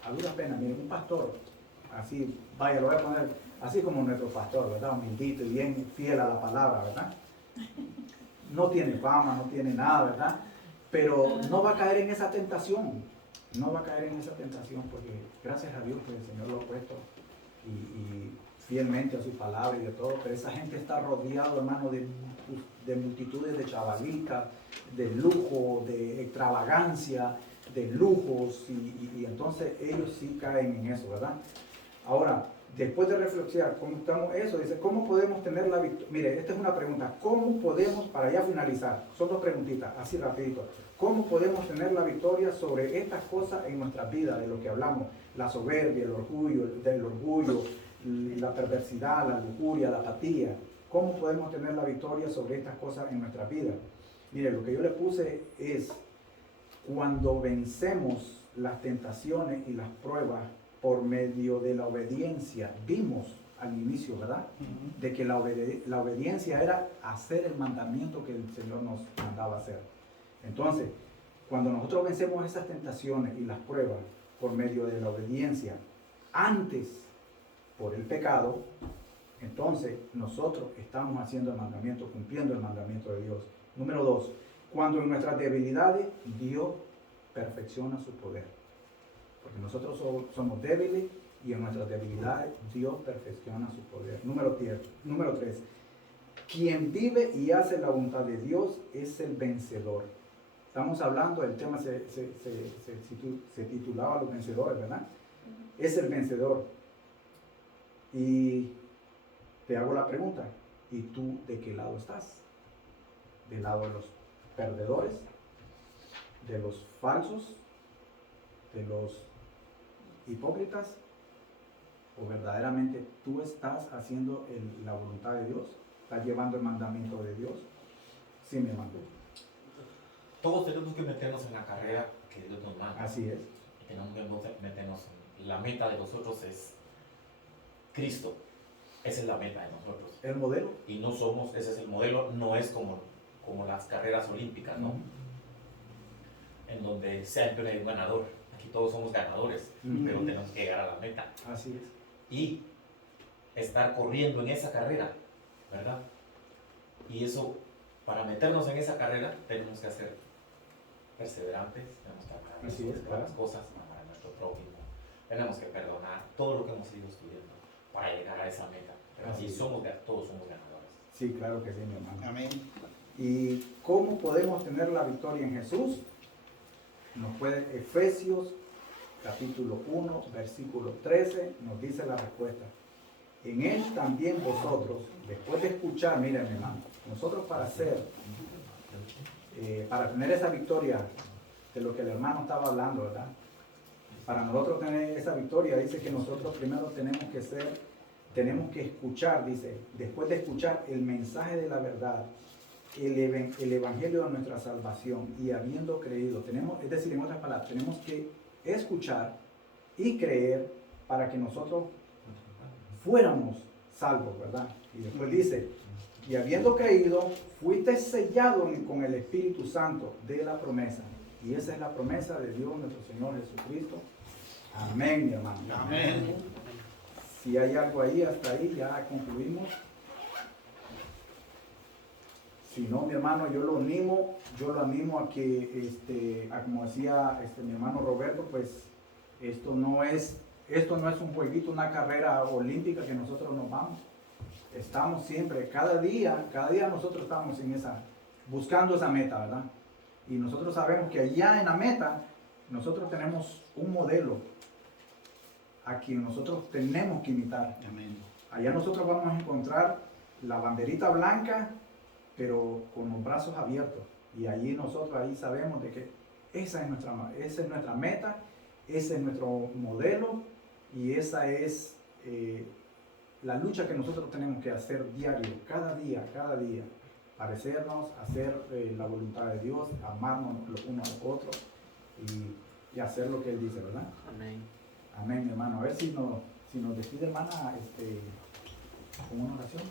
a dura pena, miren, un pastor, así, vaya, lo voy a poner así como nuestro pastor, ¿verdad? Humildito y bien fiel a la palabra, ¿verdad? No tiene fama, no tiene nada, ¿verdad? Pero no va a caer en esa tentación. No va a caer en esa tentación porque gracias a Dios pues el Señor lo ha puesto y fielmente a su palabra y de todo. Pero esa gente está rodeado, hermano, de multitudes de chavalitas, de lujo, de extravagancia, de lujos y entonces ellos sí caen en eso, ¿verdad? Ahora, después de reflexionar cómo estamos eso, dice, ¿cómo podemos tener la victoria? Mire, esta es una pregunta, ¿cómo podemos, para ya finalizar, son dos preguntitas, así rapidito, ¿cómo podemos tener la victoria sobre estas cosas en nuestras vidas, de lo que hablamos? La soberbia, el orgullo, la perversidad, la lujuria, la apatía. ¿Cómo podemos tener la victoria sobre estas cosas en nuestras vidas? Mire, lo que yo le puse es, cuando vencemos las tentaciones y las pruebas, por medio de la obediencia, vimos al inicio, ¿verdad? De que la obediencia era hacer el mandamiento que el Señor nos mandaba hacer. Entonces, cuando nosotros vencemos esas tentaciones y las pruebas por medio de la obediencia, antes por el pecado, entonces nosotros estamos haciendo el mandamiento, cumpliendo el mandamiento de Dios. Número 2, cuando en nuestras debilidades Dios perfecciona su poder. Porque nosotros somos débiles y en nuestras debilidades Dios perfecciona su poder. Número 3. Quien vive y hace la voluntad de Dios es el vencedor. Estamos hablando, el tema se titulaba Los Vencedores, ¿verdad? Es el vencedor. Y te hago la pregunta, ¿y tú de qué lado estás? ¿Del lado de los perdedores? ¿De los falsos? ¿De los hipócritas? ¿O verdaderamente tú estás haciendo la voluntad de Dios? ¿Estás llevando el mandamiento de Dios? Sí, mi hermano. Todos tenemos que meternos en la carrera que Dios nos manda. Así es. Tenemos que meternos en la meta de nosotros es Cristo. Esa es la meta de nosotros. ¿El modelo? Y no somos, ese es el modelo, no es como como las carreras olímpicas, ¿no? En donde siempre hay un ganador. Aquí todos somos ganadores, pero tenemos que llegar a la meta. Así es. Y estar corriendo en esa carrera, ¿verdad? Y eso, para meternos en esa carrera, tenemos que ser perseverantes, tenemos que amar a Así Dios, es, todas claro. las cosas, amar a nuestro prójimo, tenemos que perdonar todo lo que hemos ido estudiando para llegar a esa meta. ¿Verdad? Así Y es. todos somos ganadores. Sí, claro que sí, mi hermano. Amén. ¿Y cómo podemos tener la victoria en Jesús? Nos puede Efesios capítulo 1, versículo 13, nos dice la respuesta. En él también vosotros, después de escuchar, miren hermano, nosotros para tener esa victoria de lo que el hermano estaba hablando, ¿verdad? Para nosotros tener esa victoria, dice que nosotros primero tenemos que escuchar, dice, después de escuchar el mensaje de la verdad, el evangelio de nuestra salvación y habiendo creído, es decir, en otras palabras, tenemos que escuchar y creer para que nosotros fuéramos salvos, ¿verdad? Y después dice, y habiendo creído, fuiste sellado con el Espíritu Santo de la promesa. Y esa es la promesa de Dios nuestro Señor Jesucristo. Amén, mi hermano. Amén. Si hay algo ahí, hasta ahí ya concluimos. Si no, mi hermano, yo lo animo a que, como decía mi hermano Roberto, pues esto no es un jueguito, una carrera olímpica que nosotros nos vamos. Estamos siempre, cada día nosotros estamos buscando esa meta, ¿verdad? Y nosotros sabemos que allá en la meta, nosotros tenemos un modelo a quien nosotros tenemos que imitar. Amén. Allá nosotros vamos a encontrar la banderita blanca, pero con los brazos abiertos. Y allí nosotros sabemos de que esa es nuestra meta, ese es nuestro modelo y esa es la lucha que nosotros tenemos que hacer diario, cada día, parecernos, hacer la voluntad de Dios, amarnos los unos a los otros y hacer lo que Él dice, ¿verdad? Amén. Amén, hermano. A ver si nos despide, hermana, con una oración.